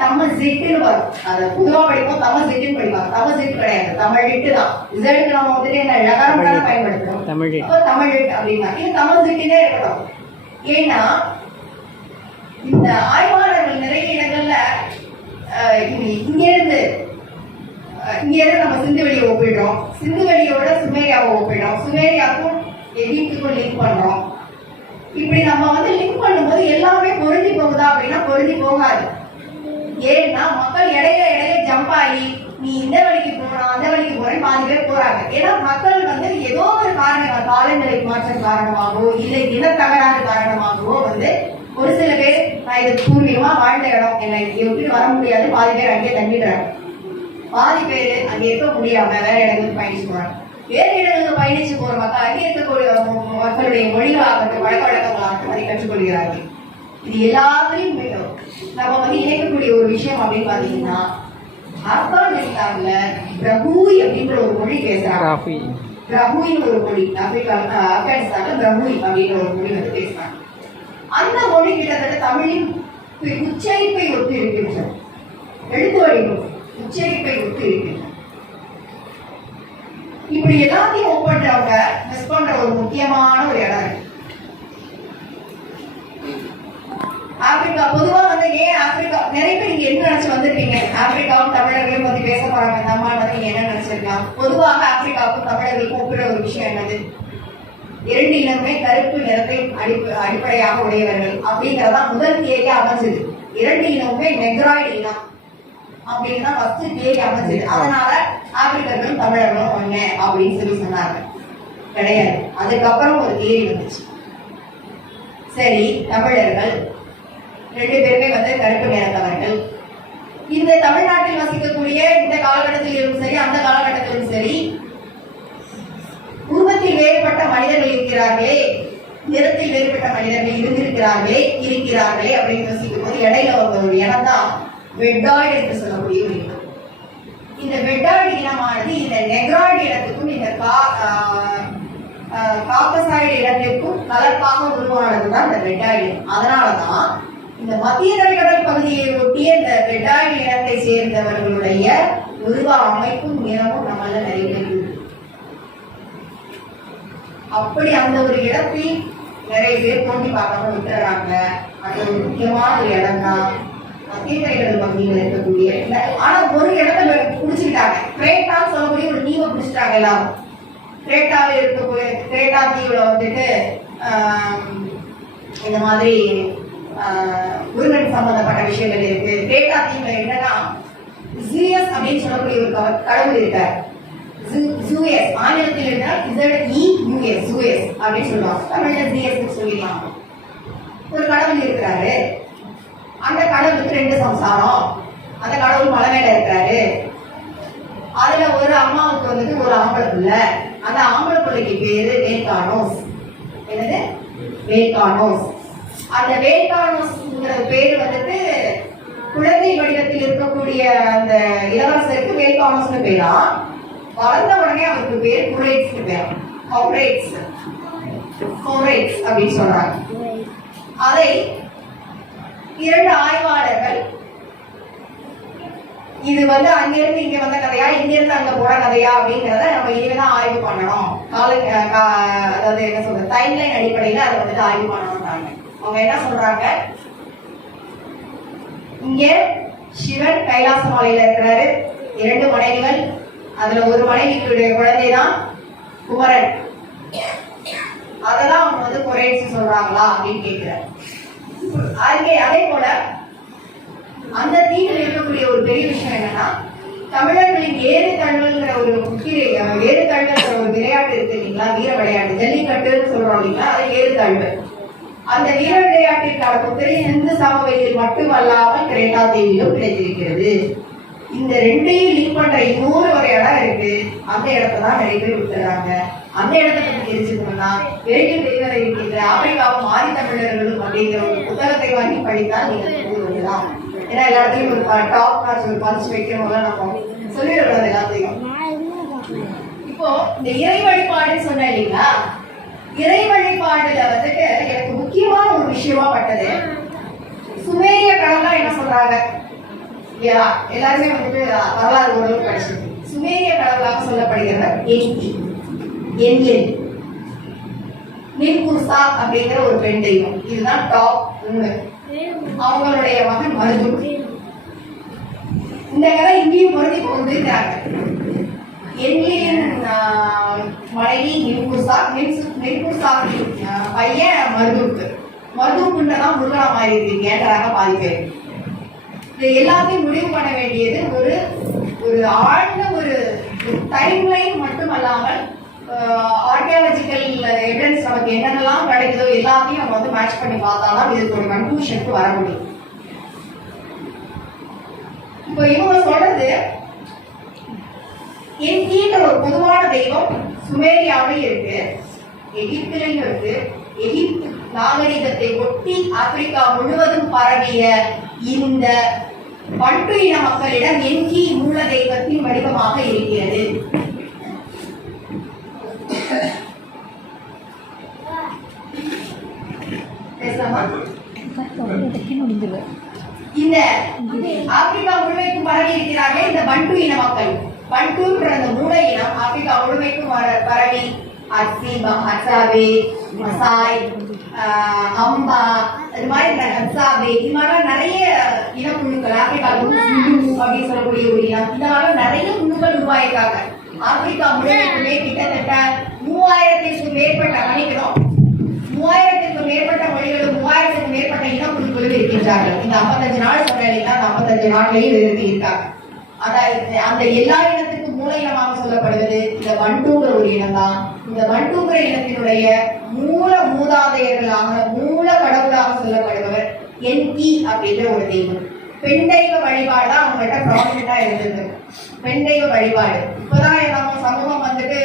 தமிழ்ஜிட்னு வரும். அது பொதுவா படிப்போம் தமிழ்ஜிட்னு படிப்பாங்க. தமிழ்ஜிட் கிடையாது, தமிழ்ஜிட்டு தான். இசைக்கு நம்ம வந்துட்டு என்ன ழகாரம் தான் பயன்படுத்துறோம். அப்போ தமிழ்ஜிட் அப்படின்னா இது தமிழ்ஜிட்டுனே இருக்கணும். ஏன்னா இந்த ஆய்வாளர்கள் நிறைய இடங்கள்ல இங்க இருந்து நம்ம சிந்துவெளியை ஒப்பிடுறோம், சிந்துவெளியோட சுமேரியாவை ஒப்பிடுறோம், சுமேரியாவுக்கும் எகிப்துக்கும் லிங்க் பண்றோம். இப்படி நம்ம வந்து லிங்க் பண்ணும்போது எல்லாமே பொருந்தி போகுதா அப்படின்னா பொருந்தி போகாது. ஏன்னா மக்கள் இடையில ஜம்ப் ஆகி நீ இந்த வழிக்கு போனா அந்த வழிக்கு போறேன்னு பாதி பேர் போறாங்க. ஏன்னா மக்கள் வந்து ஏதோ ஒரு காரணங்கள், காலநிலை மாற்றம் காரணமாகவோ இல்லை இன தகராறு காரணமாகவோ வந்து ஒரு சில பேர் நான் இது பூர்வீகமா வாழ்ந்த இடம், என்னை விட்டு வர முடியாது, பாதி பேர் அங்கேயே தங்கிடுறாங்க. பாதி பேர் அங்கே இருக்க முடியாம வேற இடங்களுக்கு பயணிச்சு போறாங்க. வேறு இடங்களுக்கு பயணிச்சு போற மக்கள் அங்கே இருக்கக்கூடிய மக்களுடைய மொழிகளாகட்டும் பழக்க வழக்கங்களாகட்டும் அதை கற்றுக்கொள்கிறார்கள். இது எல்லாத்தையும் நம்ம வந்து இணைக்கக்கூடிய ஒரு விஷயம் அப்படின்னு பாத்தீங்கன்னா ஆப்கானிஸ்தான்ல பிரபூய் அப்படின்ற ஒரு மொழி பேசுறாங்க. பிரபூயின் ஒரு மொழி ஆப்கானிஸ்தான்ல பிரபூய் அப்படின்ற ஒரு மொழி வந்து பேசுறாங்க. அந்த மொழி கிட்டத்தட்ட தமிழின் உச்சரிப்பை ஒத்து இருக்கின்ற எழுத்து வடிவம் உச்சரிப்பை ஒத்து இருக்கின்ற. இப்படி எல்லாத்தையும் ஒப்பற்றவங்க மிஸ் பண்ற ஒரு முக்கியமான ஒரு இடம் இருக்கு ஆப்பிரிக்கா. பொதுவா வந்து ஏன் ஆப்பிரிக்கா நிறைய பேர் இங்க என்ன நினைச்சு வந்திருக்கீங்க, ஆப்பிரிக்காவும் தமிழர்களையும் பத்தி பேச போறாங்க இந்த அம்மா வந்து நீங்க என்ன நினைச்சிருக்கலாம். பொதுவாக ஆப்பிரிக்காவுக்கும் தமிழர்களுக்கும் ஒப்பிடுற ஒரு விஷயம் என்னது, இரண்டு இனமே கருப்பு நிறத்தை அடிப்படையாக உடையவர்கள் அப்படிங்கறதான் முதல் தேதி அமைஞ்சது. இரண்டு இனமுமே நெக்ராய்டு இனம் அப்படின்னு தான் ஃபர்ஸ்ட் தேதி அமைஞ்சது. அதனால ஆப்பிரிக்கர்களும் தமிழர்களும் ஒண்ணு அப்படின்னு சொல்லி சொன்னாங்க. கிடையாது, அதுக்கப்புறம் ஒரு தேதி வந்துச்சு. சரி, தமிழர்கள் ரெண்டு பேருமே வந்து கருப்பு நிறத்தவர்கள். இந்த தமிழ்நாட்டில் வசிக்கக்கூடிய இந்த காலகட்டத்திலும் சரி அந்த காலகட்டத்திலும் சரி உருவத்தில் வேறுபட்ட மனிதர்கள் இருக்கிறார்களே, நிறத்தில் வேறுபட்ட மனிதர்கள் இருக்கிறார்களே அப்படின்னு யோசிக்கும் போது இடையில ஒரு இனம் தான் வெட்டாய்டு என்று சொல்லக்கூடிய ஒரு இனம். இந்த வெட்டாய்டு இனமானது இந்த நெக்ராய்டு இனத்துக்கும் இந்த காக்கசாய்டு இடத்திற்கும் கலப்பாக உருவானதுதான் இந்த வெட்டாய்டு. அதனாலதான் இந்த மத்திய தரைக்கடல் பகுதியை ஒட்டிய இந்த வெட்டாய்டு இனத்தை சேர்ந்தவர்களுடைய உருவ அமைப்பும் நிறமும் நம்மள நிறைய பேர். அப்படி அந்த ஒரு இடத்தில் நிறைய பேர் தோண்டி பார்க்காம விட்டுறாங்க. அது ஒரு முக்கியமான ஒரு இடம் தான் மத்திய தரைக்கடல் பகுதியில் இருக்கக்கூடிய. ஆனா ஒரு இடத்த பிடிச்சுக்கிட்டாங்க, கிரேட்டான்னு சொல்லக்கூடிய ஒரு தீவை பிடிச்சிட்டாங்க எல்லாரும். கிரேட்டாவில் இருக்கக்கூடிய கிரேட்டா தீவுல வந்துட்டு இந்த மாதிரி முருகன் சம்பந்தப்பட்ட விஷயங்கள் இருக்கு. கிரேட்டா தீவுல என்னன்னா ஜூயஸ் அப்படின்னு சொல்லக்கூடிய ஒரு கடவுள் இருக்காரு. ஜூயஸ் ஆங்கிலத்தில் இருந்தால் ZEUS ஜூயஸ் அப்படின்னு சொல்லுவாங்க, தமிழ்ல ஜிஎஸ் சொல்லிடலாம். ஒரு கடவுள் இருக்கிறாரு, அந்த கடவுளுக்கு ரெண்டு சம்சாரம். அந்த கடவுள் மலை மேல இருக்காரு. அதுல ஒரு அம்மாவுக்கு வந்துட்டு ஒரு ஆம்பளை பிள்ளை. அந்த ஆம்பளை பிள்ளைக்கு பேரு வேல்கானோஸ். என்னது? வேல்கானோஸ். அந்த வேல்கானோஸ்ங்கிற பேரு வந்துட்டு குழந்தை வடிவத்தில் இருக்கக்கூடிய அந்த இளவரசருக்கு வேல்கானோஸ்னு பேரா. வளர்ந்த உடனே அவருக்கு பேர் குரேட்ஸ்னு பேர். கோரேட்ஸ் அப்படின்னு சொல்றாங்க. அதை இரண்டு ஆய்வாளர்கள் இது வந்து அங்கிருந்து இங்க வந்த கதையா இங்கிருந்து அங்க போற கதையா அப்படிங்கறத நம்ம இனிமேதான் ஆய்வு பண்ணணும். அதாவது என்ன சொல்றது, டைம்லைன் அடிப்படையில அதை வந்துட்டு ஆய்வு பண்ணணும்ன்றாங்க. அவங்க என்ன சொல்றாங்க, இங்க சிவன் கைலாச மலையில இருக்கிறாரு, இரண்டு மனைவிகள். அதுல ஒரு மனைவிக்குடைய குழந்தைதான் குமரன். அதெல்லாம் அவங்க வந்து குறைச்சு சொல்றாங்களா அப்படின்னு கேட்கிறார். அதே போல அந்த தீவில் இருக்கக்கூடிய ஒரு பெரிய விஷயம் என்னன்னா, தமிழர்களின் ஏறு தழுவல்ங்கிற ஒரு ஏறு தழுவல்ங்கிற ஒரு விளையாட்டு இருக்கு இல்லைங்களா, வீர விளையாட்டு, ஜல்லிக்கட்டுன்னு சொல்றோம் இல்லைங்களா, அது ஏறு தழுவல். அந்த வீர விளையாட்டிற்கான முத்திரை இந்து சமவெளியில் மட்டுமல்லாமல் கிரேட்டா தீவிலும் கிடைத்திருக்கிறது. இந்த ரெண்டையும் லிங்க் பண்ற இன்னொரு ஒரு இடம் இருக்கு. அந்த இடத்தான் நிறைய பேர் விட்டுறாங்க. அந்த இடத்தை பத்தி தெரிஞ்சுக்கணும்னா விரைவில் வெளிவர இருக்கின்ற ஆப்பிரிக்காவும் ஆதி தமிழர்களும் அப்படிங்கிற ஒரு புத்தகத்தை வாங்கி படித்தால் நீங்க வந்துதான். ஏன்னா எல்லா இடத்துலயும் ஒரு டாப் கிளாஸ் ஒரு பரிசு வைக்கிறவங்க நம்ம சொல்லிடக்கூடாது எல்லாத்தையும். இப்போ இந்த இறை வழிபாடுன்னு சொன்ன இல்லைங்களா, இறை வழிபாடுல வந்துட்டு எனக்கு முக்கியமான ஒரு விஷயமா பட்டது சுமேரிய கடவுளா என்ன சொல்றாங்க? எல்லாருமே வந்துட்டு வரலாறு ஓரளவு படிச்சிருக்கு. சுமேரிய கடவுளாக சொல்லப்படுகிறவர் என்கி, என்லின், நின்புர்சா அப்படிங்கிற ஒரு பெண் தெய்வம். இதுதான் டாப் 3. அவங்களுடைய மகன் மருதுக். இந்த கதை இங்கேயும் பொருந்தி கொண்டிருக்கிறாங்க. என்லியின் மனைவி நின்புர்சா, நின்புர்சா பையன் மருதுக். மருதுக்குன்றதான் முருகனா மாதிரி இருக்கு, ஏன்றாங்க பாதி பேர். இது எல்லாத்தையும் முடிவு பண்ண வேண்டியது ஒரு ஆழ்ந்த ஒரு டைம்லைன் மட்டுமல்லாமல் ஆர்கியாலஜிக்கல் எவிடன்ஸ் நமக்கு என்னென்னலாம் கிடைக்குதோ எல்லாத்தையும் நம்ம வந்து மேட்ச் பண்ணி பார்த்தாலும் இதுக்கு ஒரு கன்க்ளூஷனுக்கு வர முடியும். இப்போ இவங்க சொல்றது என்கிட்ட ஒரு பொதுவான தெய்வம் சுமேரியாவிலையும் இருக்கு, எகிப்திலையும் இருக்கு. எகிப்து நாகரிகத்தை ஒட்டி ஆப்பிரிக்கா முழுவதும் பரவிய இந்த பண்டு இன மக்களிடம் என்கி மூல தெய்வத்தின் வடிவமாக இருக்கிறது. இந்த ஆப்பிரிக்கா முழுமைக்கும் பரவி இருக்கிறார்கள் இந்த பண்டு இன மக்கள். பண்டுன்ற அந்த மூல இனம் ஆப்பிரிக்கா முழுமைக்கும் பரவி அசிபா, அசாபே, மசாய், ஹம்பா, இது மாதிரி அசாபே, இது மாதிரி நிறைய இனக்குழுக்கள் ஆப்பிரிக்கா அப்படின்னு சொல்லக்கூடிய ஒரு இனம். இந்த மாதிரி நிறைய குழுக்கள் உருவாயிருக்காங்க. ஆப்பிரிக்கா முழுமைக்குமே கிட்டத்தட்ட 3000க்கும் மேற்பட்ட மொழிகளும் 3000க்கும் மேற்பட்ட மொழிகளும் 3000க்கும் மேற்பட்ட இனக்குழுக்களும் இருக்கின்றார்கள். இந்த 55 நாள் சொன்னா 55 நாட்களையும் இருக்காங்க. அதாவது அந்த எல்லா இனத்துக்கும் மூல இனமாக சொல்லப்படுவது இந்த பண்டுங்கிற ஒரு இனம் தான். இந்த பண்டுங்கிற இனத்தினுடைய மூல மூதாதையர்களாக மூல கடவுளாக சொல்லப்படுபவர் என்கி அப்படின்ற ஒரு தெய்வம். பெண் தெய்வ வழிபாடு தான் அவங்கள்ட்ட ப்ராமினெண்டா இருந்தது. பெண் தெய்வ வழிபாடு இப்பதான் நம்ம சமூகம் வந்துட்டு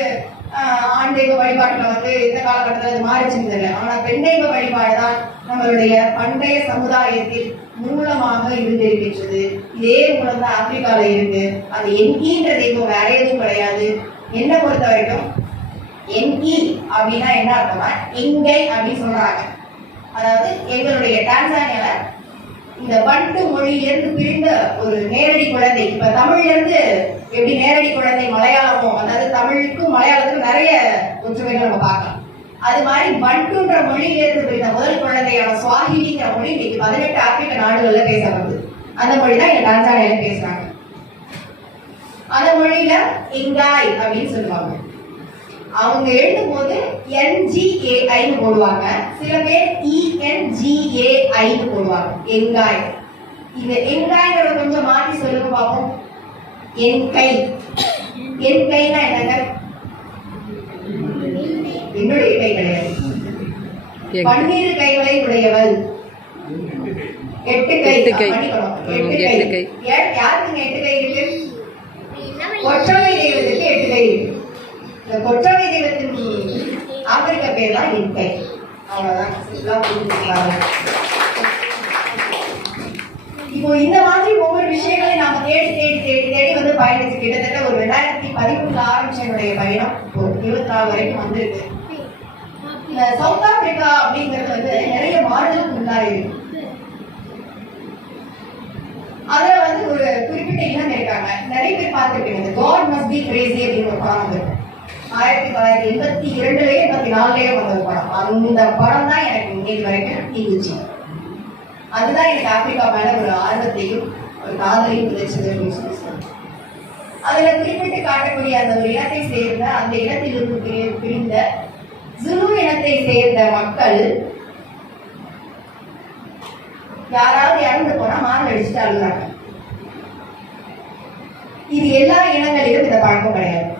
ஆண் தெய்வ வழிபாட்டுல வந்து இந்த காலகட்டத்தில் அது மாறிச்சுன்னு. ஆனா பெண் தெய்வ வழிபாடு தான் நம்மளுடைய பண்டைய சமுதாயத்தில் மூலமாக இருந்திருக்கின்றது. இதே மூலம் தான் ஆப்பிரிக்கால இருக்கு. அது என்கின்ற தெய்வம் வேற எதுவும் கிடையாது. என்ன பொறுத்த வரைக்கும் என்கி அப்படின்னா என்ன அர்த்தம்னா இங்கை அப்படின்னு சொல்றாங்க. அதாவது எங்களுடைய டான்சானியால இந்த பண்டு மொழியிலிருந்து பிரிந்த ஒரு நேரடி குழந்தை. இப்ப தமிழ்ல இருந்து எப்படி நேரடி குழந்தை மலையாளமோ, அதாவது தமிழுக்கும் மலையாளத்துக்கும் நிறைய ஒற்றுமைகள் நம்ம பார்க்கலாம். அது மாதிரி பண்டுன்ற மொழியிலிருந்து பிரிந்த முதல் குழந்தையான ஸ்வாஹிலிங்கிற மொழி இன்னைக்கு 18 ஆப்பிரிக்க நாடுகள்ல பேசப்படுது. அந்த மொழி தான் இங்க டான்சானியால பேசுறாங்க. அந்த மொழியில இங்காய் அப்படின்னு சொல்லுவாங்க. அவங்க எழுதும் போது NGAIன்னு போடுவாங்க. சில பேர் ENGAIன்னு போடுவாங்க. எங்காய். இந்த எங்காய்ங்கிற கொஞ்சம் மாற்றி சொல்லுங்க பார்ப்போம். என் கை. என் கைனா என்னங்க? என்னுடைய கை கிடையாது. 12 கைகளை உடையவள். 8 கை. படிக்கணும். 8 கை. யாருக்குங்க 8 கை இருக்கு? ஒற்றவை தெய்வத்துக்கு 8 கை இருக்கு. இந்த கொற்றவை தெய்வத்தின் ஆப்பிரிக்க பேர் தான் என்கை. அவ்வளவுதான். இப்போ இந்த மாதிரி ஒவ்வொரு விஷயங்களையும் நாம தேடி தேடி தேடி தேடி வந்து பயணிச்சு கிட்டத்தட்ட ஒரு 2013 ஆரம்பிச்ச என்னுடைய பயணம் 24 வரைக்கும் வந்திருக்கு. இந்த சவுத் ஆப்பிரிக்கா அப்படிங்கிறது வந்து நிறைய மாறுதலுக்கு உள்ளாயிருக்கு. அதுல வந்து ஒரு குறிப்பிட்ட இனம் இருக்காங்க. நிறைய பேர் பார்த்துருக்கீங்க. காட் மஸ்ட் பி கிரேசி அப்படின்னு ஒரு படம் வந்து 1982லயே 84லயே வந்த ஒரு படம். அந்த படம் தான் எனக்கு இன்னைக்கு வரைக்கும் இருந்துச்சு. அதுதான் எனக்கு ஆப்பிரிக்கா மேல ஒரு ஆர்வத்தையும் ஒரு காதலையும் விதைச்சது அப்படின்னு சொல்லி சொல்றேன். அதுல குறிப்பிட்டு காட்டக்கூடிய அந்த ஒரு இனத்தை சேர்ந்த அந்த இடத்திலிருந்து பிரிந்த ஜுலு இனத்தை சேர்ந்த மக்கள் யாராவது இறந்து போனா மாறு அடிச்சுட்டு அழுகிறாங்க. இது எல்லா இனங்களிலும் இந்த பழக்கம் கிடையாது.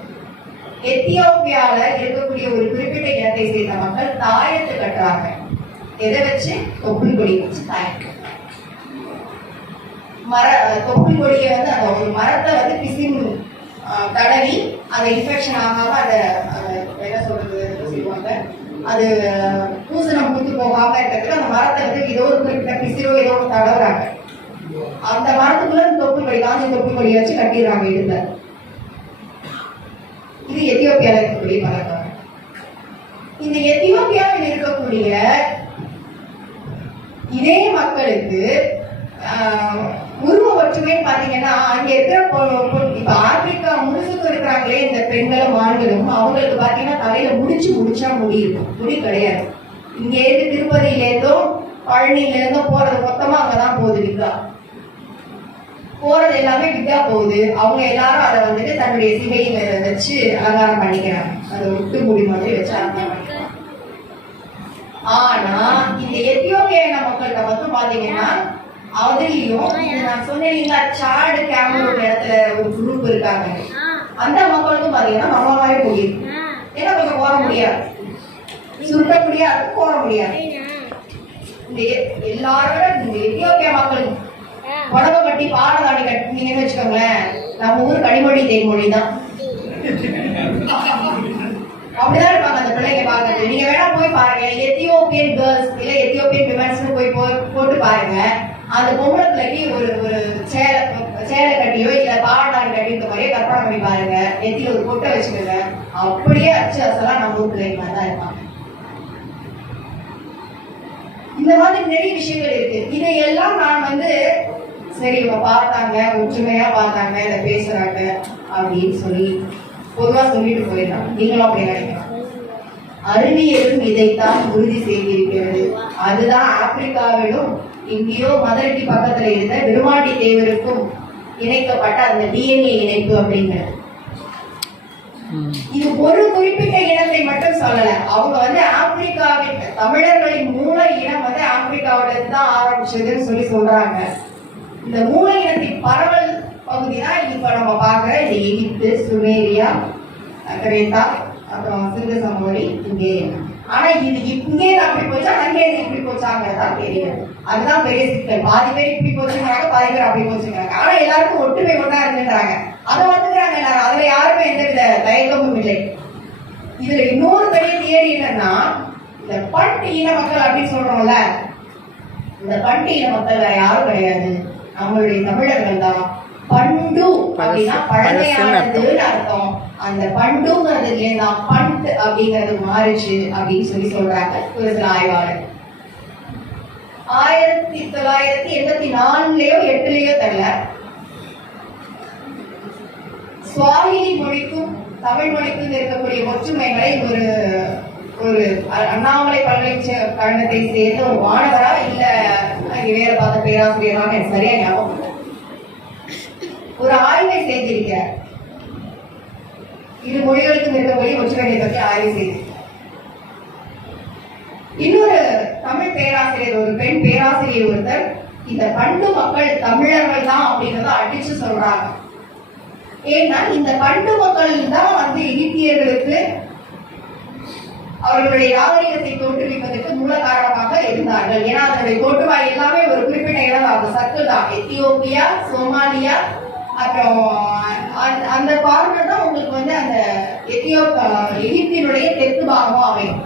எத்தியோப்பியால இருக்கக்கூடிய ஒரு குறிப்பிட்ட இனத்தை சேர்ந்த மக்கள் தாயத்து கட்டுறாங்க. எதை வச்சு? தொப்புள் கொடி வச்சு தாயத்து. தொப்புள் கொடியை வந்து அந்த ஒரு மரத்தை வந்து பிசின் தடவி அந்த இன்ஃபெக்ஷன் ஆகாம அதை என்ன சொல்றது சொல்லுவாங்க, அது பூசணம் பூத்து போகாம இருக்கிறதுக்கு அந்த மரத்தை வந்து ஏதோ ஒரு குறிப்பிட்ட பிசினோ ஏதோ ஒரு தடவுறாங்க. அந்த மரத்துக்குள்ள தொப்புள் கொடி காஞ்சி தொப்புள் கொடியை வச்சு கட்டிடுறாங்க இடுல. இது எத்தியோப்பியாவில் இருக்கக்கூடிய பழக்கம். இந்த எத்தியோப்பியாவில் இருக்கக்கூடிய இதே மக்களுக்கு உருவ ஒற்றுமை பாத்தீங்கன்னா அங்க இருக்கிற இப்ப ஆப்பிரிக்கா முழுசுக்கு இருக்கிறாங்களே இந்த பெண்களும் ஆண்களும் அவங்களுக்கு பாத்தீங்கன்னா தலையில முடிச்சா முடி இருக்கும், முடி கிடையாது. இங்க இருந்து திருப்பதியில இருந்தும் பழனியில இருந்தும் போறது மொத்தமா அங்கதான் போகுது விக்கா. போறது எல்லாமே விக்கா போகுது. அவங்க எல்லாரும் அதை வந்துட்டு தன்னுடைய சிகையில வச்சு அலங்காரம் பண்ணிக்கிறாங்க. அதை விட்டு முடி மாதிரி வச்சு அலங்காரம் பண்ணிக்கிறாங்க. ஆனா இந்த எத்தியோப்பிய மக்கள்கிட்ட மட்டும் பாத்தீங்கன்னா அதுலயும் நான் சொன்னீங்களா சாடு கேமரோட இடத்துல ஒரு குரூப் இருக்காங்க. அந்த மக்களுக்கும் பாத்தீங்கன்னா நம்ம மாதிரி முடியும். ஏன்னா கொஞ்சம் போட முடியாது, சுருட்ட முடியாது, போட முடியாது. இந்த எல்லாரோட இந்த எத்தியோப்பிய மக்கள் புடவை கட்டி பாடலாடி கட்டினீங்கன்னு வச்சுக்கோங்களேன், நம்ம ஊர் கனிமொழி தேன்மொழி தான். அப்படிதான் இருப்பாங்க அந்த பிள்ளைங்க பாக்குறது. நீங்க வேணா போய் பாருங்க, எத்தியோப்பியன் கேர்ள்ஸ் இல்ல எத்தியோப்பியன் விமன்ஸ் போய் போட்டு பாருங்க. அந்த பொம்பளை பிள்ளைக்கு ஒரு சேலை கட்டியோ இல்ல பாடாடி கட்டியிருக்க மாதிரியே கற்பனை பண்ணி பாருங்க. நெத்தியில ஒரு பொட்டை வச்சுக்கோங்க, அப்படியே அச்சு அசலா நம்ம ஊர் பிள்ளைங்க மாதிரி தான் இருப்பாங்க. இந்த மாதிரி நிறைய விஷயங்கள் இருக்கு. இதையெல்லாம் நான் வந்து சரி இவங்க பார்த்தாங்க, ஒற்றுமையா பார்த்தாங்க, இதை பேசுறாங்க அப்படின்னு சொல்லி பொதுவா சொல்லிட்டு போயிடலாம். நீங்களும் அப்படி நினைக்கலாம். அறிவியலும் இதைத்தான் உறுதி செய்திருக்கிறது. அதுதான் ஆப்பிரிக்காவிலும் இங்கேயோ மதுரைக்கு பக்கத்துல இருந்த விருமாண்டி தேவருக்கும் இணைக்கப்பட்ட அந்த டிஎன்ஏ இணைப்பு அப்படிங்கிறது. இது ஒரு குறிப்பிட்ட இனத்தை மட்டும் சொல்லல. அவங்க வந்து ஆப்பிரிக்காவின் தமிழர்களின் மூல இனம் வந்து ஆப்பிரிக்காவில தான் ஆரம்பிச்சதுன்னு சொல்லி சொல்றாங்க. இந்த மூல இனத்தின் பரவல் பகுதி தான் இப்ப நம்ம பாக்குற இந்த எகிப்து, சுமேரியா, கிரேத்தா, அப்புறம் சிந்து சமவெளி இங்கே. ஆனா இது இங்கே அப்படி போச்சா அங்கே இப்படி போச்சாங்கிறதா தெரியாது. அதுதான் பெரிய சிக்கல். பாதி பேர் இப்படி போச்சுங்கிறாங்க, பாதி பேர் அப்படி போச்சுங்கிறாங்க. ஆனா எல்லாருக்கும் ஒற்றுமை ஒன்றா இருக்குன்றாங்க. அதை வந்துக்கிறாங்க எல்லாரும். அதுல யாருமே எந்தவித தயக்கமும் இல்லை. இதுல இன்னொரு பெரிய தியரி என்னன்னா, இந்த பண்ட் இன மக்கள் அப்படின்னு சொல்றோம்ல, இந்த பண்ட் இன மக்கள் வேற யாரும் கிடையாது, நம்மளுடைய தமிழர்கள் தான். பண்டு அப்படின்னா பழமையானதுன்னு அர்த்தம். அந்த பண்டுங்கிறதுல தான் பண்ட் அப்படிங்கிறது மாறுச்சு அப்படின்னு சொல்லி சொல்றாங்க ஒரு சில ஆய்வாளர். 1984லயோ 8லயோ தெரியல, சுவாஹிலி மொழிக்கும் தமிழ் மொழிக்கும் இருக்கக்கூடிய ஒற்றுமைகளை ஒரு அண்ணாமலை பல்கலைக்கழகத்தை சேர்ந்த ஒரு மாணவரா இல்ல வேற பார்த்த பேராசிரியராக எனக்கு சரியா ஞாபகம் ஒரு ஆய்வை செய்திருக்கிறார். இரு மொழிகளுக்கும் இருக்கக்கூடிய ஒற்றுமையை பற்றி ஆய்வு செய்திருக்கிறார். இன்னொரு தமிழ் பேராசிரியர், ஒரு பெண் பேராசிரியர் ஒருத்தர் இந்த பண்டு மக்கள் தமிழர்கள் தான் அப்படின்றத அடிச்சு சொல்றாங்க. ஏன்னா இந்த பண்டு மக்கள் தான் வந்து எகிப்தியர்களுக்கு அவர்களுடைய நாகரிகத்தை தோற்றுவிப்பதற்கு மூல காரணமாக இருந்தார்கள். ஏன்னா அதனுடைய தோற்றுவாய் எல்லாமே ஒரு குறிப்பிட்ட இடம், அந்த சர்க்கிள் தான். எத்தியோப்பியா, சோமாலியா, அப்புறம் அந்த பார்டர் தான் உங்களுக்கு வந்து அந்த எகிப்தினுடைய தெற்கு பாகமும் அமையும்.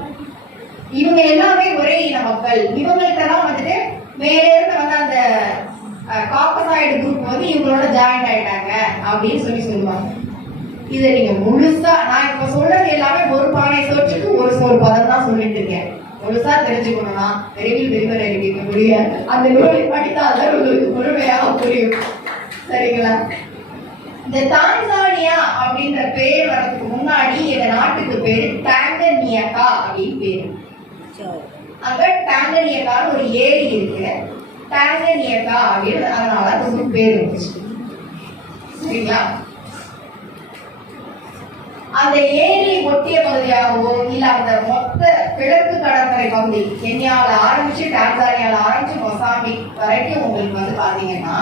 இவங்க எல்லாமே ஒரே இன மக்கள். இவங்களுக்கெல்லாம் வந்துட்டு மேலே இருந்து வந்து அந்த காக்கசாய்டு குரூப் வந்து இவங்களோட ஜாயின் ஆயிட்டாங்க அப்படின்னு சொல்லுவாங்க. இதை நீங்க முழுசா நான் இப்ப சொல்றது எல்லாமே ஒரு பானை சோற்றுக்கு ஒரு சோறு பதம் தான் சொல்லிட்டு இருக்கேன். முழுசா தெரிஞ்சுக்கணும்னா விரைவில் விரிவரை அறிவிக்கக்கூடிய அந்த நூலை படித்தாதான் உங்களுக்கு முழுமையாக புரியும். சரிங்களா? இந்த தான்சானியா அப்படின்ற பேர் வரதுக்கு முன்னாடி இந்த நாட்டுக்கு பேரு டாங்கனியக்கா அப்படின்னு பேரு. அங்க டாங்கனியக்கான்னு ஒரு ஏரி இருக்கு. டாங்கனியக்கா அப்படின்னு அதனால அதுக்கு பேர் இருந்துச்சு. சரிங்களா? அந்த ஏரி ஒட்டிய பகுதியாகவோ இல்ல அந்த மொத்த கிழக்கு கடற்கரை பகுதி கென்யாவில ஆரம்பிச்சு டான்சானியால ஆரம்பிச்சு மொசாம்பிக் வரைக்கும் உங்களுக்கு வந்து பாத்தீங்கன்னா,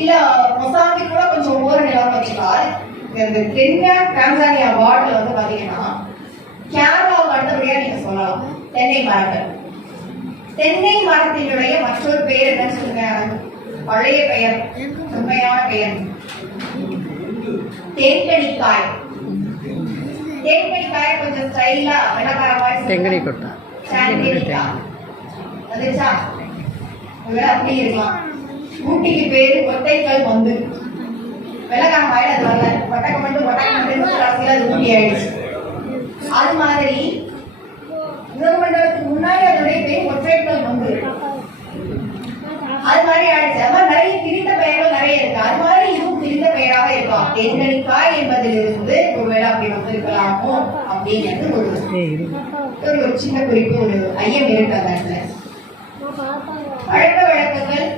இல்ல மொசாம்பிக் கூட கொஞ்சம் ஓர நிலம் வச்சுக்கால் இந்த கென்யா டான்சானியா பார்டர்ல வந்து பாத்தீங்கன்னா கேரளாவுக்கு அடுத்தபடியா நீங்க சொல்லலாம் தென்னை மரங்கள். தென்னை மரத்தினுடைய மற்றொரு பெயர் என்ன சொல்லுங்க? பழைய பெயர், உண்மையான பெயர் தேன்கனிக்காய். தேன்கனிக்காய் கொஞ்சம் ஸ்டைலா வெள்ளக்காரமாய் தெங்கனி கொட்டா வந்துச்சா? அப்படி இருக்கலாம். ஊட்டிக்கு பேரு கொட்டைக்கல் வந்து வெள்ளக்காரமாயில அது வரல, கொட்டக்கமண்டு அது ஊட்டி ஆயிடுச்சு. அது மாதிரி உலகமண்டலத்துக்கு முன்னாடி அதனுடைய பேர் கொற்றைக்கல் வந்து. அது மாதிரி ஆயிடுச்சு. அது மாதிரி நிறைய திரிந்த பெயர்கள் நிறைய இருக்கு. அது மாதிரி இதுவும் திரிந்த பெயராக இருக்கலாம். தென்கணிக்காய் என்பதிலிருந்து ஒருவேளை அப்படி வந்திருக்கலாமோ அப்படிங்கிறது ஒரு சின்ன குறிப்பு, ஒரு ஐயம் இருக்கு அந்த இடத்துல. பழக்க வழக்கங்கள்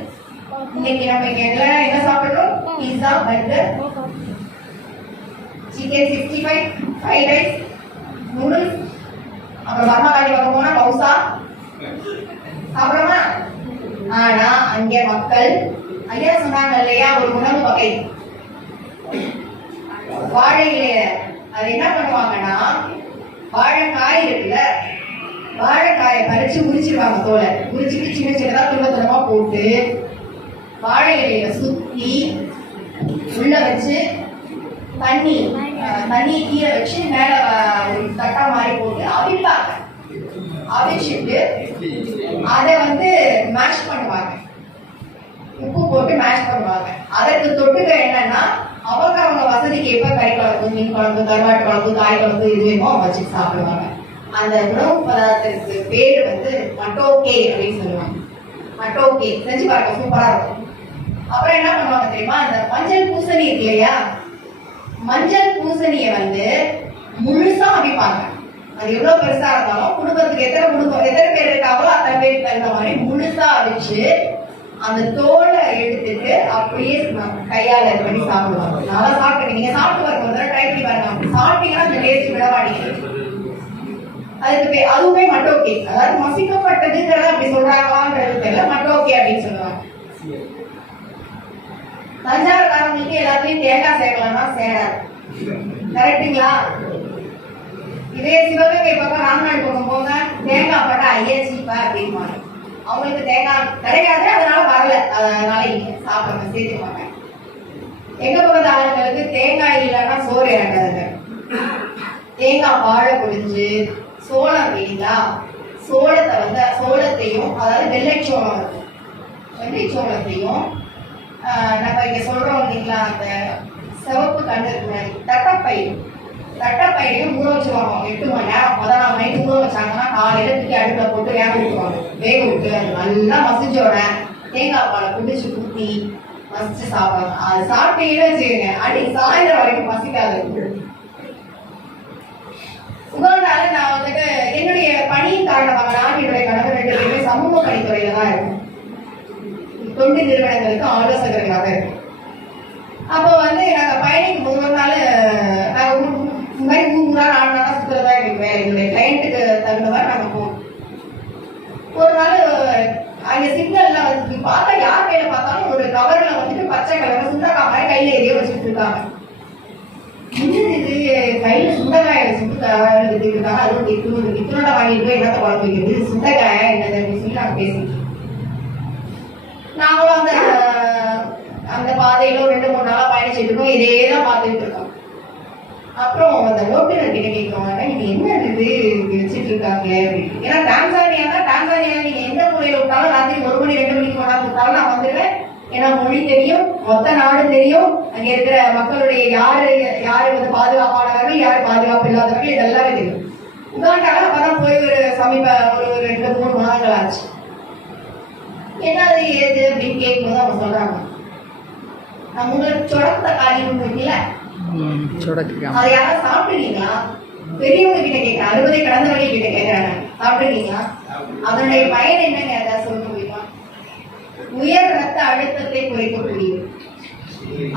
இன்னைக்கு நம்ம இங்க எல்லாம் என்ன சாப்பிடுறோம்? Pizza, burger, chicken 65, fried rice, noodles, அப்புறம் பர்மாக்காரி பக்கம் போனா பவுசா சாப்பிடுறோமா? ஆனா அங்கே மக்கள் ஐயா சொன்னாங்க இல்லையா, ஒரு உணவு வகை வாழை இலைய அது என்ன பண்ணுவாங்கன்னா, வாழைக்காய் இருக்குல்ல, வாழைக்காயை பறிச்சு உரிச்சிருவாங்க. தோலை உரிச்சிட்டு சின்ன சின்னதா துண்டமா போட்டு வாழை இலையில சுத்தி உள்ள வச்சு தண்ணி கீழே வச்சு மேல ஒரு தட்டா மாதிரி போட்டு அவிப்பாங்க. அவிச்சிட்டு அதை மேஷ் பண்ணுவாங்க, உப்பு போட்டு மேஷ் பண்ணுவாங்க. அதற்கு தொட்டுக்க என்னன்னா, அவங்க வசதிக்கு எப்ப கறி குழம்பு, மீன் குழம்பு, கருவாட்டு குழம்பு, காய் குழம்பு எதுவுமோ வச்சு சாப்பிடுவாங்க. அந்த உணவு பதார்த்தத்துக்கு பேரு மட்டோக்கே அப்படின்னு சொல்லுவாங்க. மட்டோக்கே செஞ்சு பாருங்க, சூப்பரா இருக்கும். அப்புறம் என்ன பண்ணுவாங்க தெரியுமா, அந்த மஞ்சள் பூசணி இருக்கு இல்லையா, மஞ்சள் பூசணிய முழுசா அவிப்பாங்க. அது எவ்வளவு பெருசா இருந்தாலும் குடும்பத்துக்கு எத்தனை பேர் இருக்காங்களோ அத்தனை பேருக்கு தகுந்த மாதிரி முழுசா அவிச்சு அந்த தோலை எடுத்துட்டு அப்படியே கையால இது பண்ணி சாப்பிடுவாங்க. நல்லா சாப்பிட்டு நீங்க சாப்பிட்டு வரும்போது ட்ரை பண்ணி பாருங்க. சாப்பிட்டீங்கன்னா அந்த டேஸ்ட் விட மாட்டேங்குது. அதுக்கு அதுவுமே மட்டோக்கே, அதாவது மசிக்கப்பட்டதுங்கிறத அப்படி சொல்றாங்களான்றது தெரியல, மட்டோக்கே அப்படின்னு சொல்லுவாங்க. தஞ்சாவூர்காரங்களுக்கு எல்லாத்தையும் தேங்காய் சேர்க்கலாம்னா சேராது, கரெக்டுங்களா? இதே சிவகங்கை பக்கம் ராமநாடு பக்கம் போங்க, தேங்காய் போட்டா ஐயா சீப்பா அப்படின்வாங்க. அவங்களுக்கு தேங்காய் கிடையாது, அதனால வரல, அதனால இங்க சாப்பிட சேர்த்துக்க மாட்டாங்க. எங்க பக்கத்து ஆளுங்களுக்கு தேங்காய் இல்லைன்னா சோறு இறங்காதுங்க. தேங்காய் வாழை பொடிஞ்சு சோளம் இல்லைங்களா, சோளத்தையும் அதாவது வெள்ளைச்சோளம் இருக்கும், வெள்ளைச்சோளத்தையும் நம்ம இங்க சொல்றோம் இல்லைங்களா, அந்த சிவப்பு கண்டு தட்டப்பயிரையும் ஊற வச்சுருவாங்க 8 மணி நேரம். முதல் நாள் நைட்டு ஊற வச்சாங்கன்னா காலையில தூக்கி அடுப்புல போட்டு வேக விட்டு அது நல்லா மசிஞ்சோட தேங்காய் பாலை குடிச்சு ஊற்றி மசிச்சு சாப்பிடுவாங்க. அது சாப்பிட்டீங்கன்னு வச்சுக்கோங்க, அன்னைக்கு சாயந்தரம் வரைக்கும் பசிக்காது. உகாண்டால நான் என்னுடைய பணியின் காரணமாக நான் என்னுடைய கணவர் 2 பேருமே சமூக பணித்துறையில தான் இருக்கும், தொண்டு நிறுவனங்களுக்கு ஆலோசகர்களாக இருக்கும். அப்போ நாங்க பயணிக்கும் போது ஒரு நாள் நாங்க இந்த மாதிரி ஊரா 4 நாளா சுத்துறதா எங்களுக்கு வேலை. எங்களுடைய கிளைண்ட்டுக்கு தகுந்த மாதிரி நாங்க போவோம். ஒரு நாள் அங்க சிக்னல்ல பார்த்தா யார் கையில பார்த்தாலும் ஒரு கவர்ல பச்சை கலர் சுண்டக்காய் மாதிரி கையில எதையோ வச்சுட்டு இருக்காங்க. இது கையில சுண்டக்காயை வச்சுட்டு இருக்காங்க. அது இத்தனோட வாங்கிட்டு என்னத்த குழம்பு வைக்கிறது, சுண்டக்காயா என்னது அப்படின்னு சொல்லி நாங்க பேசிட்டு நாங்களும் அந்த பாதையில 2-3 நாளா பயணிச்சுட்டு இருக்கோம். இதேதான் பார்த்துட்டு இருக்கோம். அப்புறம் அந்த ஓட்டுநர் கிட்ட கேட்கவாங்க, நீங்க என்ன இது வச்சுட்டு இருக்காங்க அப்படின்னு. ஏன்னா டான்சானியா நீங்க எந்த மூலையில விட்டாலும் ராத்திரி 1 மணி 2 மணிக்கு கொண்டாந்து விட்டாலும் நான் வந்துடுவேன். ஏன்னா மொழி தெரியும், மொத்த நாடு தெரியும், அங்க இருக்கிற மக்களுடைய யாரு பாதுகாப்பானவர்கள், யாரு பாதுகாப்பு இல்லாதவர்கள், இதெல்லாமே தெரியும். உதாரணம் அப்பதான் போய் ஒரு சமீப ஒரு 2-3 மாதங்கள் ஆச்சு. என்னது ஏது அப்படின்னு கேட்கும்போது அவங்க சொல்றாங்க, நம்ம உங்களுக்கு சொடக்கு தக்காளி இருக்குல்ல, அதை யாராவது சாப்பிட்டுருக்கீங்களா? பெரியவங்க கிட்ட கேட்க 60 கடந்தவங்க கிட்ட கேட்கறாங்க, சாப்பிட்டுருக்கீங்களா? அதனுடைய பயன் என்னங்க ஏதாவது சொல்ல முடியுமா? உயர் ரத்த அழுத்தத்தை குறைக்கக்கூடியது.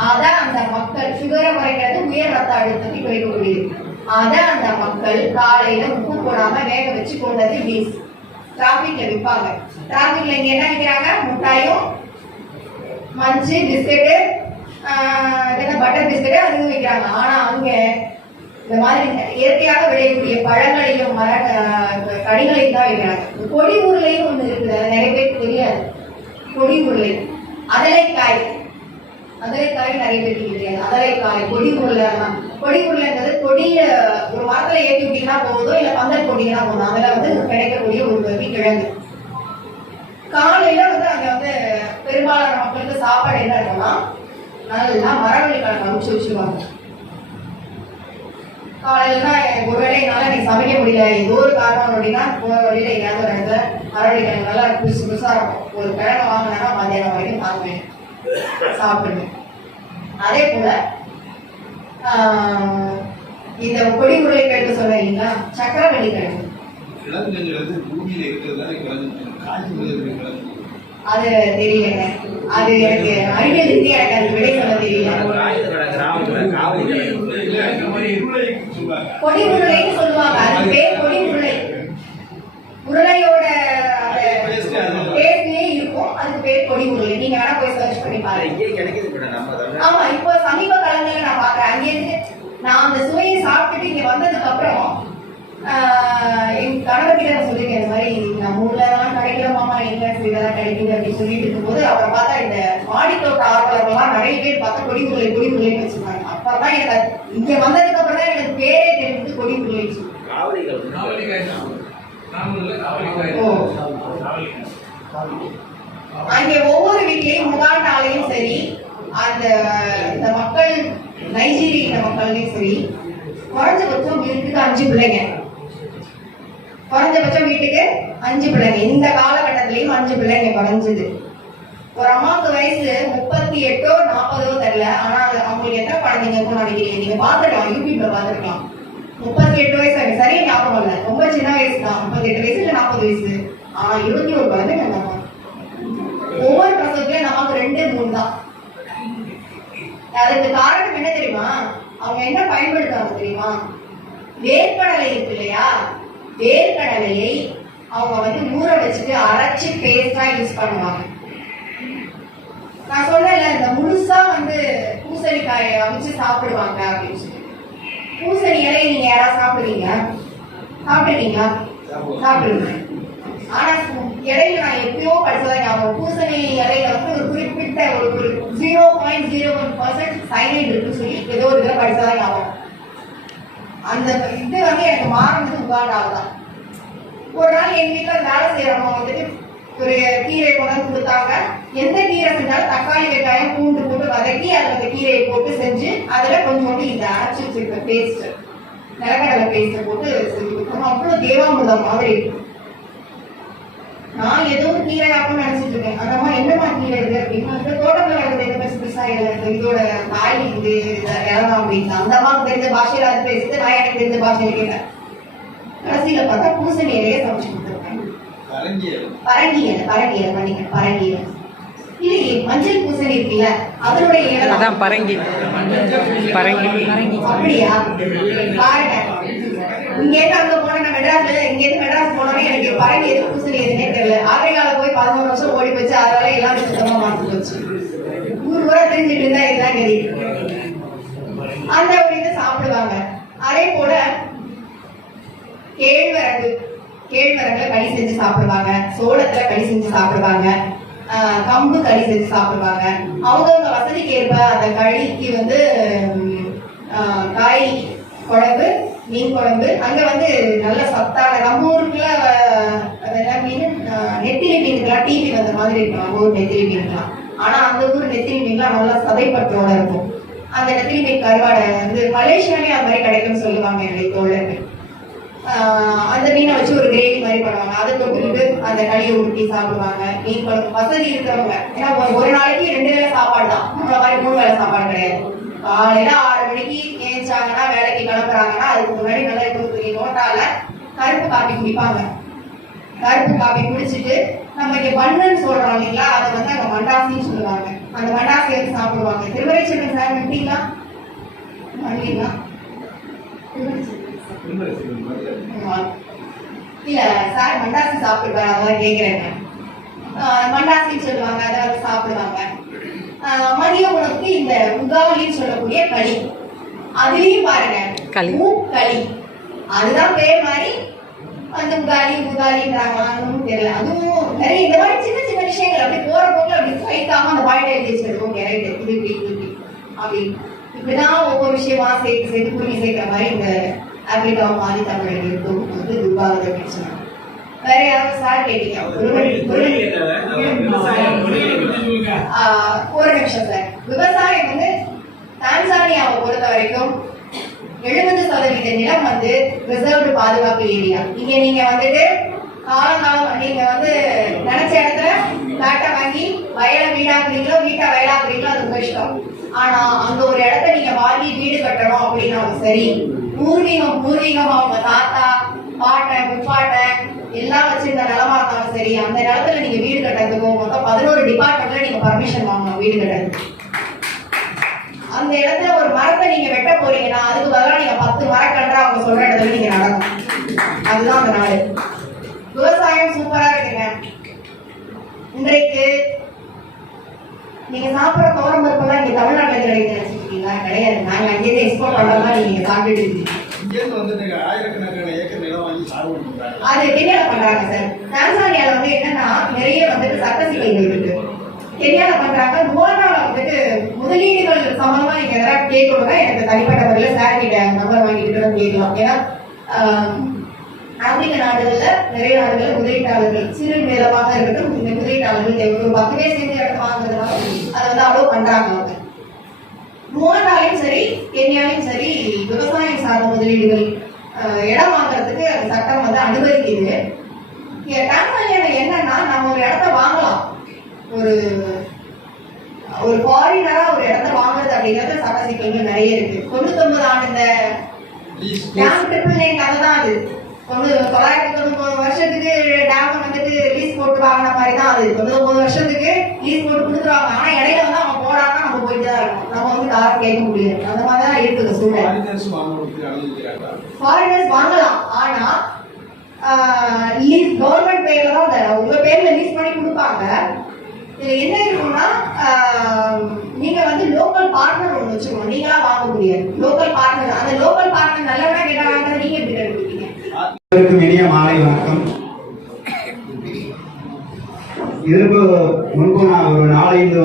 அதான் அந்த மக்கள் சுகரை குறைக்கிறது, உயர் ரத்த அழுத்தத்தை குறைக்கக்கூடியது. அதான் அந்த மக்கள் காலையில உப்பு போடாம வேக வச்சு கொண்டது பீஸ் டிராபிக்ல விற்பாங்க. டிராபிக்ல இங்க என்ன விற்கிறாங்க? முட்டாயும் மஞ்சு பிஸ்கெட்டு பட்டர் பிஸ்கெட்டு அதுவும் விற்கிறாங்க. ஆனா அங்க இந்த மாதிரி இயற்கையாக விளையக்கூடிய பழங்களையும் கனிகளையும் தான் வைக்கிறாங்க. கொடி உருளையும் ஒண்ணு இருக்குது, அது நிறைய பேருக்கு தெரியாது. கொடி உருளை, அதலைக்காய் நிறைய பேருக்கு தெரியாது. அதலைக்காய், கொடி உருளைலாம். கொடி உருளைன்றது கொடிய ஒரு மரத்துல ஏற்றி விட்டீங்கன்னா போதும், இல்ல பந்தல் போட்டீங்கன்னா போதும். அதுல கிடைக்கக்கூடிய ஒரு வகை கிழங்கு. காலையில அங்க பெரும்பாலான மக்களுக்கு சாப்பாடு என்ன இருக்குன்னா, நல்லா மரவள்ளி கிழங்கு அவிச்சு வச்சுருவாங்க. காலையில ஒருவேளை என்னால நீ சமைக்க முடியல, ஏதோ ஒரு காரணம் அப்படின்னா போற வழியில எங்கேயாவது ஒரு இடத்துல மரவள்ளிக்கிழங்கு நல்லா புதுசு புதுசாக இருக்கும். ஒரு கிழங்கு வாங்கினா மத்தியானம் வரைக்கும் தாங்குவேன், சாப்பிடுவேன். அதே போல இந்த கொடி உருளைக்கிழங்கு சொன்னீங்களா, சக்கரவள்ளி கிழங்கு, அது தெரியலங்க. அது எனக்கு அறிவியல் ரீதியா எனக்கு அது விடை சொல்ல தெரியல. கொடி உருளைன்னு சொல்லுவாங்க, அது பேர் கொடி உருளை. உருளையோட டேஸ்ட்லயே இருக்கும், அதுக்கு பேர் கொடி உருளை. நீங்க வேணா போய் சர்ச் பண்ணி பாருங்க. ஆமா, இப்போ சமீப காலங்கள்ல நான் பாக்குறேன். அங்கேருந்து நான் அந்த சுவையை சாப்பிட்டுட்டு இங்க வந்ததுக்கு அப்புறம் என் கணவர்கிட்ட நான் சொல்லியிருக்கேன், இந்த மாதிரி நம்ம ஊர்லலாம் கிடைக்கிற மாமா எங்க இதெல்லாம் கிடைக்குது அப்படின்னு சொல்லிட்டு இருக்கும்போது அப்புறம் பார்த்தா இந்த மாடித்தோட்ட ஆர்வலர்கள்லாம் நிறைய பேர் பார்த்தா கொடி உருளைன்னு வச்சிருக்காங்க. அப்பதான் எனக்கு இங்க வந்ததுக்கு அப்புறம் தான் எனக்கு பேரே தெரிஞ்சது கொடி உருளை. அங்கே ஒவ்வொரு வீட்லயும் முகால் நாளையும் சரி, அந்த மக்கள் நைஜீரிய மக்கள்லயும் சரி, குறைஞ்சபட்சம் வீட்டுக்கு 5 பிள்ளைங்க. குறைஞ்சபட்சம் வீட்டுக்கு 5 பிள்ளைங்க. இந்த காலகட்டத்திலயும் 5 பிள்ளைங்க குறைஞ்சது. ஒரு அம்மாவுக்கு வயசு 38ஓ 40ஓ தெரியல, ஆனா அவங்களுக்கு எத்தனை குழந்தைங்க இருக்கும்னு நினைக்கிறீங்க? நீங்க பாத்துக்கலாம், யூடியூப்ல பாத்துருக்கலாம். 38 வயசு, எனக்கு சரியா ஞாபகம் இல்லை, ரொம்ப சின்ன வயசு தான், 38 வயசு இல்ல 40 வயசு. ஆனா 21 குழந்தைங்க அந்த அம்மா. ஒவ்வொரு பிரசவத்திலயும் நமக்கு 2-3 தான். அதுக்கு காரணம் என்ன தெரியுமா? அவங்க என்ன பயன்படுத்துவாங்க தெரியுமா? வேர்க்கடலை இருக்கு இல்லையா, வேர்க்கடலையை அவங்க ஊற வச்சுட்டு அரைச்சு பேஸ்டா யூஸ் பண்ணுவாங்க. நான் சொன்னேன்ல, இந்த முழுசா பூசணிக்காயை அவிச்சு சாப்பிடுவாங்க அப்படின்னு சொல்லி. பூசணி இலையை நீங்க யாராவது சாப்பிடுவீங்களா? சாப்பிடுவீங்க. ஆனா இடையில நான் எப்பயோ படிச்சதா ஞாபகம், பூசணி இலையில ஒரு குறிப்பிட்ட ஒரு 0.01% சைனைட் இருக்குன்னு சொல்லி ஏதோ ஒரு இதில் படிச்சதா ஞாபகம். அந்த இது எனக்கு மாறினது உகாண்டாவதான். ஒரு நாள் எங்க வீட்டுல வேலை செய்யறவங்க ஒரு கீரை கொண்டாந்து கொடுத்தாங்க. எந்த கீரை செஞ்சாலும் தக்காளி வெங்காயம் பூண்டு போட்டு வதக்கி அதுல அந்த கீரையை போட்டு செஞ்சு அதுல கொஞ்சோண்டு இந்த அரைச்சி வச்சிருக்க பேஸ்ட், நிலக்கடலை பேஸ்ட் போட்டு செஞ்சு கொடுத்தோம். அவ்வளவு தேவாமிர்தம் மாதிரி இருக்கும். நான் ஏதோ கீரை ஆப்பம் நினைச்சிட்டு இருக்கேன். அந்த அம்மா என்னமா கீரை இது அப்படின்னா, தோட்டத்துல வளர்க்குறது பெருசு பெருசா இதோட காய் இது இறலாம் அப்படின்னா அந்த அம்மாவுக்கு தெரிஞ்ச பாஷையில அது பேசிட்டு நான் எனக்கு தெரிஞ்ச பாஷையில கேட்டேன். கடைசியில பார்த்தா பூசணி இலையே சமைச்சு கொடுத்துருக்கேன். பரங்கி இல்லையே, மஞ்சள் பூசணி இருக்குல்ல, அதனுடைய இலை பரங்கி. அப்படியா? பாருங்க, இங்க இருந்து அங்க போன மெட்ராஸ்ல, இங்க இருந்து மெட்ராஸ் போனோமே எனக்கு பரங்கி எது பூசணி எதுனே தெரியல. ஆப்பிரிக்கால போய் 11 வருஷம் ஓடி போச்சு, அதனால எல்லாம் சுத்தமா மாற்றி போச்சு. ஊர் ஊரா தெரிஞ்சுட்டு இருந்தா இதுதான் கறி. அந்த ஒரு இதை சாப்பிடுவாங்க. அதே போல கேழ்வரகுல களி செஞ்சு சாப்பிடுவாங்க, சோளத்துல களி செஞ்சு சாப்பிடுவாங்க, கம்பு களி செஞ்சு சாப்பிடுவாங்க. அவங்கவுங்க வசதிக்கு ஏற்ப அந்த களிக்கு காய் குழம்பு, மீன் குழம்பு, அங்க நல்ல சத்தான நம்ம ஊருக்குள்ள அதெல்லாம் மீன் நெத்திலி மீனுக்கெல்லாம் டிவி வந்த மாதிரி இருக்கும் நம்ம ஊர் நெத்திலி மீன்லாம். ஆனா அந்த ஊர் நெத்திலி மீன்லாம் நல்லா சதைப்பற்றோட இருக்கும். அந்த நெத்திலி மீன் கருவாடை மலேசியாலே அது மாதிரி கிடைக்கும்னு சொல்லுவாங்க என்னுடைய தோழர்கள். அந்த மீனை வச்சு ஒரு கிரேவி மாதிரி பண்ணுவாங்க. அதை தொட்டுக்கிட்டு அந்த களியை ஊற்றி சாப்பிடுவாங்க. மீன் குழம்பு வசதி இருக்கிறவங்க, ஏன்னா ஒரு நாளைக்கு 2 வேளை சாப்பாடு தான், நம்மள மாதிரி 3 வேளை சாப்பாடு கிடையாது. காலையில 6 மணிக்கு ஏஞ்சாங்கன்னா வேலைக்கு கிளம்புறாங்கன்னா அதுக்கு முன்னாடி நல்லா 20 நோட்டால கருப்பு காப்பி குடிப்பாங்க. கருப்பு காப்பி குடிச்சிட்டு நம்ம இங்க பண்ணுன்னு சொல்றோம் இல்லைங்களா, அதை அங்க மண்டாசின்னு சொல்லுவாங்க. அந்த மண்டாசி எடுத்து சாப்பிடுவாங்க. திருவரைச்செல்வி சார் விட்டீங்களா? இல்ல சார், மண்டாசி சாப்பிடுவாங்க, அதான் கேக்குறேங்க. மண்டாசின்னு சொல்லுவாங்க, அதை சாப்பிடுவாங்க. மதிய உணவுக்கு இந்த உகாவலின்னு சொல்லக்கூடிய களி, அதுலயும் பாருங்க களி, அதுதான் பேர் மாதிரி அந்த உகாலின்றாங்களான்னு தெரியல. அதுவும் நிறைய இந்த மாதிரி சின்ன சின்ன விஷயங்கள் அப்படி போற போக்குல அப்படி சைக்காம அந்த பாயிண்ட் எழுதி வச்சிருக்கோம். இது இப்படி அப்படி இப்படிதான் ஒவ்வொரு விஷயமா சேர்த்து புரிஞ்சு சேர்க்கிற மாதிரி இந்த ஆப்பிரிக்காவும் ஆதி தமிழர்களுக்கும் துர்பாவதை பிரச்சனை. வேற யாராவது சார் கேட்டீங்க? ஒரு நிமிஷம் சார். விவசாயம் டான்சானியாவை பொறுத்த வரைக்கும் 70% நிலம் ரிசர்வ்டு பாதுகாப்பு ஏரியா. இங்க நீங்க காலங்காலம் நீங்க வந்து நினைச்ச இடத்துல பிளாட்டை வாங்கி வயலை வீடாக்குறீங்களோ வீட்டை வயலாக்குறீங்களோ அது உங்க இஷ்டம். ஆனா அங்க ஒரு இடத்த நீங்க வாங்கி வீடு கட்டணும் அப்படின்னாலும் சரி, பூர்வீகமா உங்க தாத்தா பாட்டன் முப்பாட்டன் எல்லாம் வச்சிருந்த நிலமா இருந்தாலும் சரி, அந்த நிலத்துல நீங்க வீடு கட்டுறதுக்கு மொத்தம் 11 டிபார்ட்மெண்ட்ல நீங்க பர்மிஷன் வாங்கணும் வீடு கட்டுறதுக்கு. அந்த இடத்துல ஒரு மரத்தை நீங்க வெட்ட போறீங்கன்னா அதுக்கு பதிலாக நீங்க 10 மரக்கன்றா அவங்க சொல்ற இடத்துல நீங்க நடக்கணும். அதுதான் அந்த நாடு. விவசாயம் சூப்பரா இருக்குங்க. இன்றைக்கு நீங்க சாப்பிட்ற தோரம் பருப்பெல்லாம் இங்க தமிழ்நாட்டுல கிடையாது நினைச்சிருக்கீங்களா? கிடையாது. நாங்க அங்கேயே எக்ஸ்போர்ட் பண்றதா நீங்க சாப்பிட்டு இருக்கீங்க. அது கென்யால பண்றாங்க சார். டான்சானியால வந்து என்னன்னா நிறைய வந்துட்டு சட்ட சிக்கல்கள் இருக்கு. கென்யால பண்றாங்க. ருவாண்டால வந்துட்டு முதலீடுகள் சம்பந்தமா நீங்க எதாவது கேட்கணும்னா எனக்கு தனிப்பட்ட முறையில் சார் கிட்ட நம்பர் வாங்கிட்டு கேட்கலாம். ஏன்னா ஆப்பிரிக்க நாடுகள்ல நிறைய நாடுகள் முதலீட்டாளர்கள் சிறு நிலமாக இருக்கட்டும், இந்த முதலீட்டாளர்கள் ஒரு 10 பேர் சேர்ந்து இடம் வாங்குறதுனால அதை வந்து அவ்வளவு பண்றாங்க. அவங்க ருவாண்டாலையும் சரி கென்யாலையும் சரி விவசாயம் சார்ந்த முதலீடுகள் இடம் வாங்குறதுக்கு அந்த சட்டம் வந்து அனுமதிக்குது. டான்சானியால என்னன்னா நம்ம ஒரு இடத்த வாங்கலாம், ஒரு ஃபாரினரா ஒரு இடத்த வாங்குறது அப்படிங்கிறது சட்ட சிக்கல்கள் நிறைய இருக்கு. 99 ஆண்டு இந்த டேம் ட்ரிபிள் நைன் கதை தான் அது. 999 வருஷத்துக்கு டேம் வந்துட்டு லீஸ் போட்டு வாங்கின மாதிரி தான் அது. 99 வருஷத்துக்கு லீஸ் போட்டு கொடுத்துருவாங்க. ஆனா இடையில வந்து அவங்க போடாம நம்ம போயிட்டு தான் இருக்கணும். நம்ம வந்து யாரும் கேட்க முடியாது. அந்த மாதிரி தான் இருக்குது சூழ்நிலை. ஃபாரினர்ஸ் வாங்கலாம், ஆனா லீஸ் கவர்மெண்ட் பேர்ல தான் உங்க பேர்ல லீஸ் பண்ணி கொடுப்பாங்க. இதுல என்ன இருக்கும்னா நீங்க வந்து லோக்கல் பார்ட்னர் ஒன்று வச்சுக்கணும். நீங்களா வாங்க முடியாது. லோக்கல் பார்ட்னர், அந்த லோக்கல் பார்ட்னர் நல்லவனா கேட்டாங்க நீங்க எப்படி கண்டுபிடிப்பீங்க? இனிய மாலை வணக்கம். இதற்கு முன்பு நான் ஒரு 4-5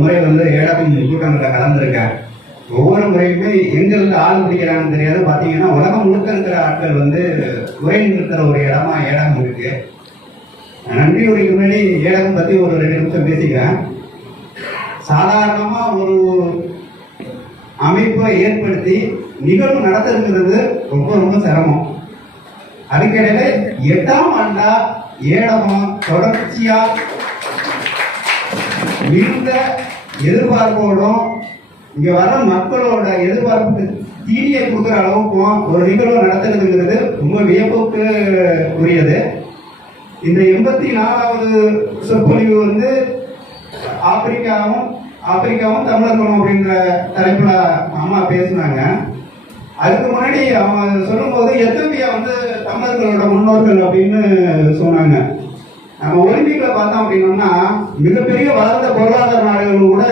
முறை வந்து ஏடகம் கூட்டங்களில் கலந்துருக்கேன். ஒவ்வொரு முறையுமே எங்கிருந்து ஆள் பிடிக்கிறாங்கன்னு தெரியாது. பார்த்தீங்கன்னா உலகம் முழுக்க இருக்கிற ஆட்கள் வந்து உரை நிறுத்துற ஒரு இடமா ஏடகம் இருக்கு. நன்றி உரைக்கு முன்னாடி ஏடகம் பத்தி ஒரு 2 நிமிஷம் பேசிக்கிறேன். சாதாரணமா ஒரு அமைப்பை ஏற்படுத்தி நிகழ்வு நடத்துறது ரொம்ப ரொம்ப சிரமம். அதுக்கிடையில 8ஆம் ஆண்டா ஏடகம் தொடர்ச்சியா மிகுந்த எதிர்பார்ப்போடும் இங்க வர மக்களோட எதிர்பார்ப்புக்கு தீனியை கொடுக்குற அளவுக்கும் ஒரு நிகழ்வு நடத்துறதுங்கிறது ரொம்ப வியப்புக்கு உரியது. இந்த 84வது சொற்பொழிவு வந்து ஆப்பிரிக்காவும் தமிழர்களும் அப்படின்ற தலைப்புல அம்மா பேசினாங்க. அதுக்கு முன்னாடி அவங்க சொல்லும்போது எத்தோப்பியா வந்து தமிழர்களோட முன்னோர்கள் அப்படின்னு சொன்னாங்க. நம்ம ஒலிம்பிக்ல பார்த்தோம் அப்படின்னோம்னா மிகப்பெரிய வளர்ந்த பொருளாதார நாடுகள் கூட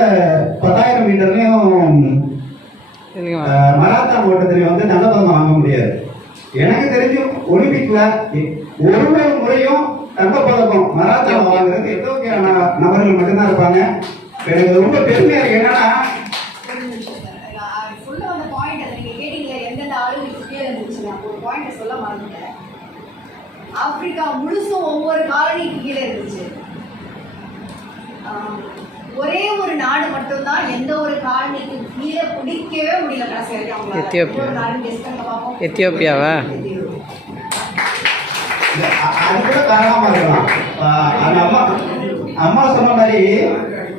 10,000 மீட்டர்லயும் மராத்தான் ஓட்டத்திலையும் வந்து தங்கப்பதக்கம் வாங்க முடியாது. எனக்கு தெரிஞ்சு ஒலிம்பிக்ல ஒரு முறையும் தங்கப்பதக்கம் மராத்தான் வாங்குறது எத்தோப்பியா நபர்கள் மட்டும்தான் இருப்பாங்க. எனக்கு ரொம்ப பெருமையா இருக்கு. என்னன்னா ஆப்பிரிக்கா முழுசும் ஒவ்வொரு காலனிக்கு கீழே இருந்துச்சு. ஒரே ஒரு நாடு மட்டும்தான் எந்த ஒரு காலனிக்கு கீழே பிடிக்கவே முடியல. எத்தியோப்பியாவா? அது கூட காரணமா இருக்கலாம். அம்மா சொன்ன மாதிரி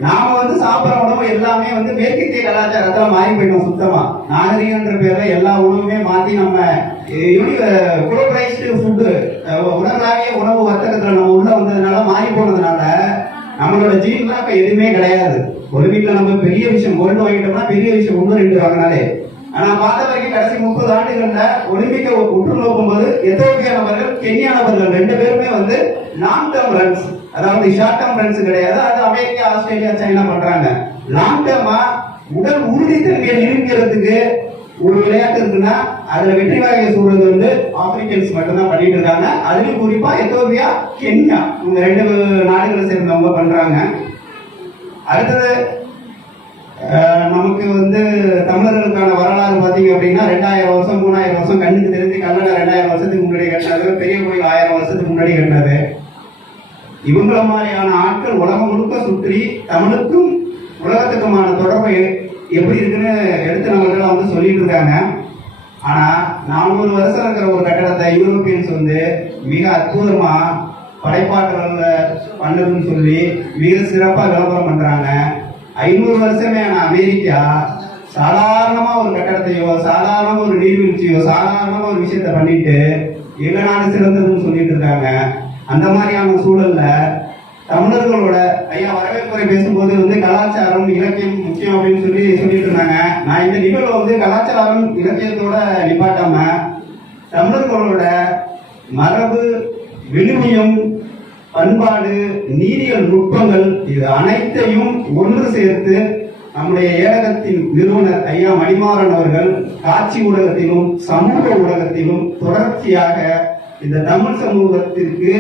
நாம வந்து சாப்பிட்ற உணவு எல்லாமே வந்து மேற்கத்திய கலாச்சாரத்துல மாறி போயிடும். சுத்தமா நாகரிகன்ற பேர்ல எல்லா உணவுமே மாத்தி நம்ம குளோபரைஸ்டு ஃபுட்டு உணவாகிய உணவு வர்த்தகத்துல நம்ம உள்ள வந்ததுனால மாறி போனதுனால நம்மளோட ஜீன்லாம் இப்ப எதுவுமே கிடையாது. ஒரு வீட்டுல நம்ம பெரிய விஷயம் ஒன்று வாங்கிட்டோம்னா பெரிய விஷயம் 1-2 வாங்கினாலே. ஆனா பார்த்த வரைக்கும் கடைசி 30 ஆண்டுகள்ல ஒலிம்பிக்கை உற்று நோக்கும்போது எத்தோப்பியா நபர்கள் கென்யா நபர்கள் 2 பேருமே வந்து லாங் டேர்ம் ரன்ஸ், அதாவது ஷார்ட் டேர்ம் ரன்ஸ் கிடையாது. அது அமெரிக்கா, ஆஸ்திரேலியா, சைனா பண்றாங்க. லாங் டேர்மா உடல் உறுதித்தன்மையை நிரூபிக்கிறதுக்கு ஒரு விளையாட்டு இருக்குன்னா அதுல வெற்றி வாகை சூடுறது வந்து ஆப்பிரிக்கன்ஸ் மட்டும்தான் பண்ணிட்டு இருக்காங்க. அதுலயும் குறிப்பா எத்தோப்பியா, கென்யா இவங்க 2 நாடுகளை சேர்ந்தவங்க பண்றாங்க. அடுத்தது நமக்கு வந்து தமிழர்களுக்கான வரலாறு பார்த்தீங்க அப்படின்னா 2000 வருஷம் 3000 வருஷம் கண்ணுக்கு தெரிஞ்சு கல்லணை 2000 வருஷத்துக்கு முன்னாடி கட்டினது, பெரிய கோயில் 1000 வருஷத்துக்கு முன்னாடி கட்டினது. இவங்கள மாதிரியான ஆட்கள் உலகம் முழுக்க சுற்றி தமிழுக்கும் உலகத்துக்குமான தொடர்பு எப்படி இருக்குன்னு எடுத்து நம்மளெல்லாம் வந்து சொல்லிட்டு இருக்காங்க. ஆனா 400 வருஷம் இருக்கிற ஒரு கட்டடத்தை யூரோப்பியன்ஸ் வந்து மிக அற்புதமா படைப்பாற்றல பண்ணதுன்னு சொல்லி மிக சிறப்பா விளம்பரம் பண்றாங்க. 500 வருஷமே ஆன அமெரிக்கா சாதாரணமா ஒரு கட்டடத்தையோ சாதாரணமா ஒரு நீர்வீழ்ச்சியோ சாதாரணமா ஒரு விஷயத்த பண்ணிட்டு எங்க நாடு சிறந்ததுன்னு சொல்லிட்டு இருக்காங்க. அந்த மாதிரியான சூழல்ல தமிழர்களோட ஐயா வரவேற்புரை பேசும்போது கலாச்சாரம் இலக்கியம் முக்கியம் அப்படின்னு சொல்லிட்டு இருந்தாங்க. நான் இந்த நிகழ்வு கலாச்சாரம் இலக்கியத்தோட நிப்பாட்டாம தமிழர்களோட மரபு, விழுமியம், பண்பாடு, நீரியல் நுட்பங்கள் இது அனைத்தையும் ஒன்று சேர்த்து நம்முடைய ஏடகத்தின் நிறுவனர் ஐயா மணிமாறன் அவர்கள் காட்சி ஊடகத்திலும் சமூக ஊடகத்திலும் தொடர்ச்சியாக இந்த தமிழ் சமூகத்திற்கு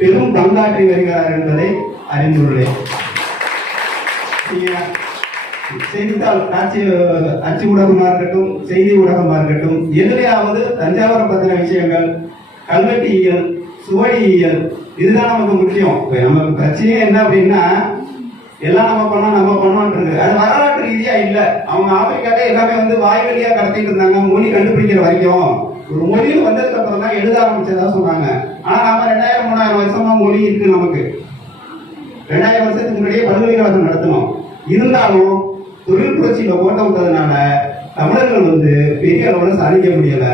பெரும் பங்காற்றி வருகிறார் என்பதை அறிந்துள்ளேன். செய்தித்தாள் காட்சி அச்சு ஊடகமா இருக்கட்டும், செய்தி ஊடகமா இருக்கட்டும், எதுலையாவது தஞ்சாவூரை பத்தின விஷயங்கள், கல்வெட்டியியல், சுவடியியல் இதுதான் நமக்கு முக்கியம். நமக்கு பிரச்சனையே என்ன அப்படின்னா எல்லாம் நம்ம பண்ணோம் இருக்கு. அது வரலாற்று ரீதியா இல்ல. அவங்க ஆப்பிரிக்காவே எல்லாமே வாய்வெளியா கடத்திட்டு இருந்தாங்க. மொழி கண்டுபிடிக்கிற வரைக்கும் ஒரு மொழி வந்ததுக்கு அப்புறம் தான் எழுத ஆரம்பிச்சதா சொன்னாங்க. ஆனா நாம 2000-3000 வருஷமா மொழி இருக்கு. நமக்கு 2000 வருஷத்துக்கு முன்னாடியே பல்கலைக்கழகம் நடத்தணும். இருந்தாலும் தொழில் புரட்சியில ஓட்ட விட்டதுனால தமிழர்கள் பெரிய அளவுல சாதிக்க முடியல.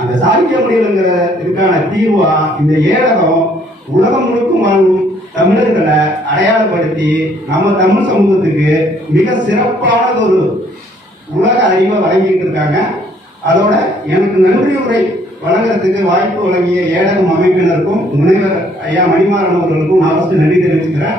அந்த சாதிக்க முடியலங்கிற இதுக்கான தீர்வா இந்த ஏடகம் உலகம் முழுக்கும் வாழும் தமிழர்களை அடையாளப்படுத்தி நம்ம தமிழ் சமூகத்துக்கு மிக சிறப்பானது ஒரு உலக அறிவை வழங்கிட்டு இருக்காங்க. அதோட எனக்கு நன்றி உரை வழங்குறதுக்கு வாய்ப்பு வழங்கிய ஏடகம் அமைப்பினருக்கும் முனைவர் ஐயா மணிமாறன் அவர்களுக்கும் நான் நன்றி தெரிவிச்சுக்கிறேன்.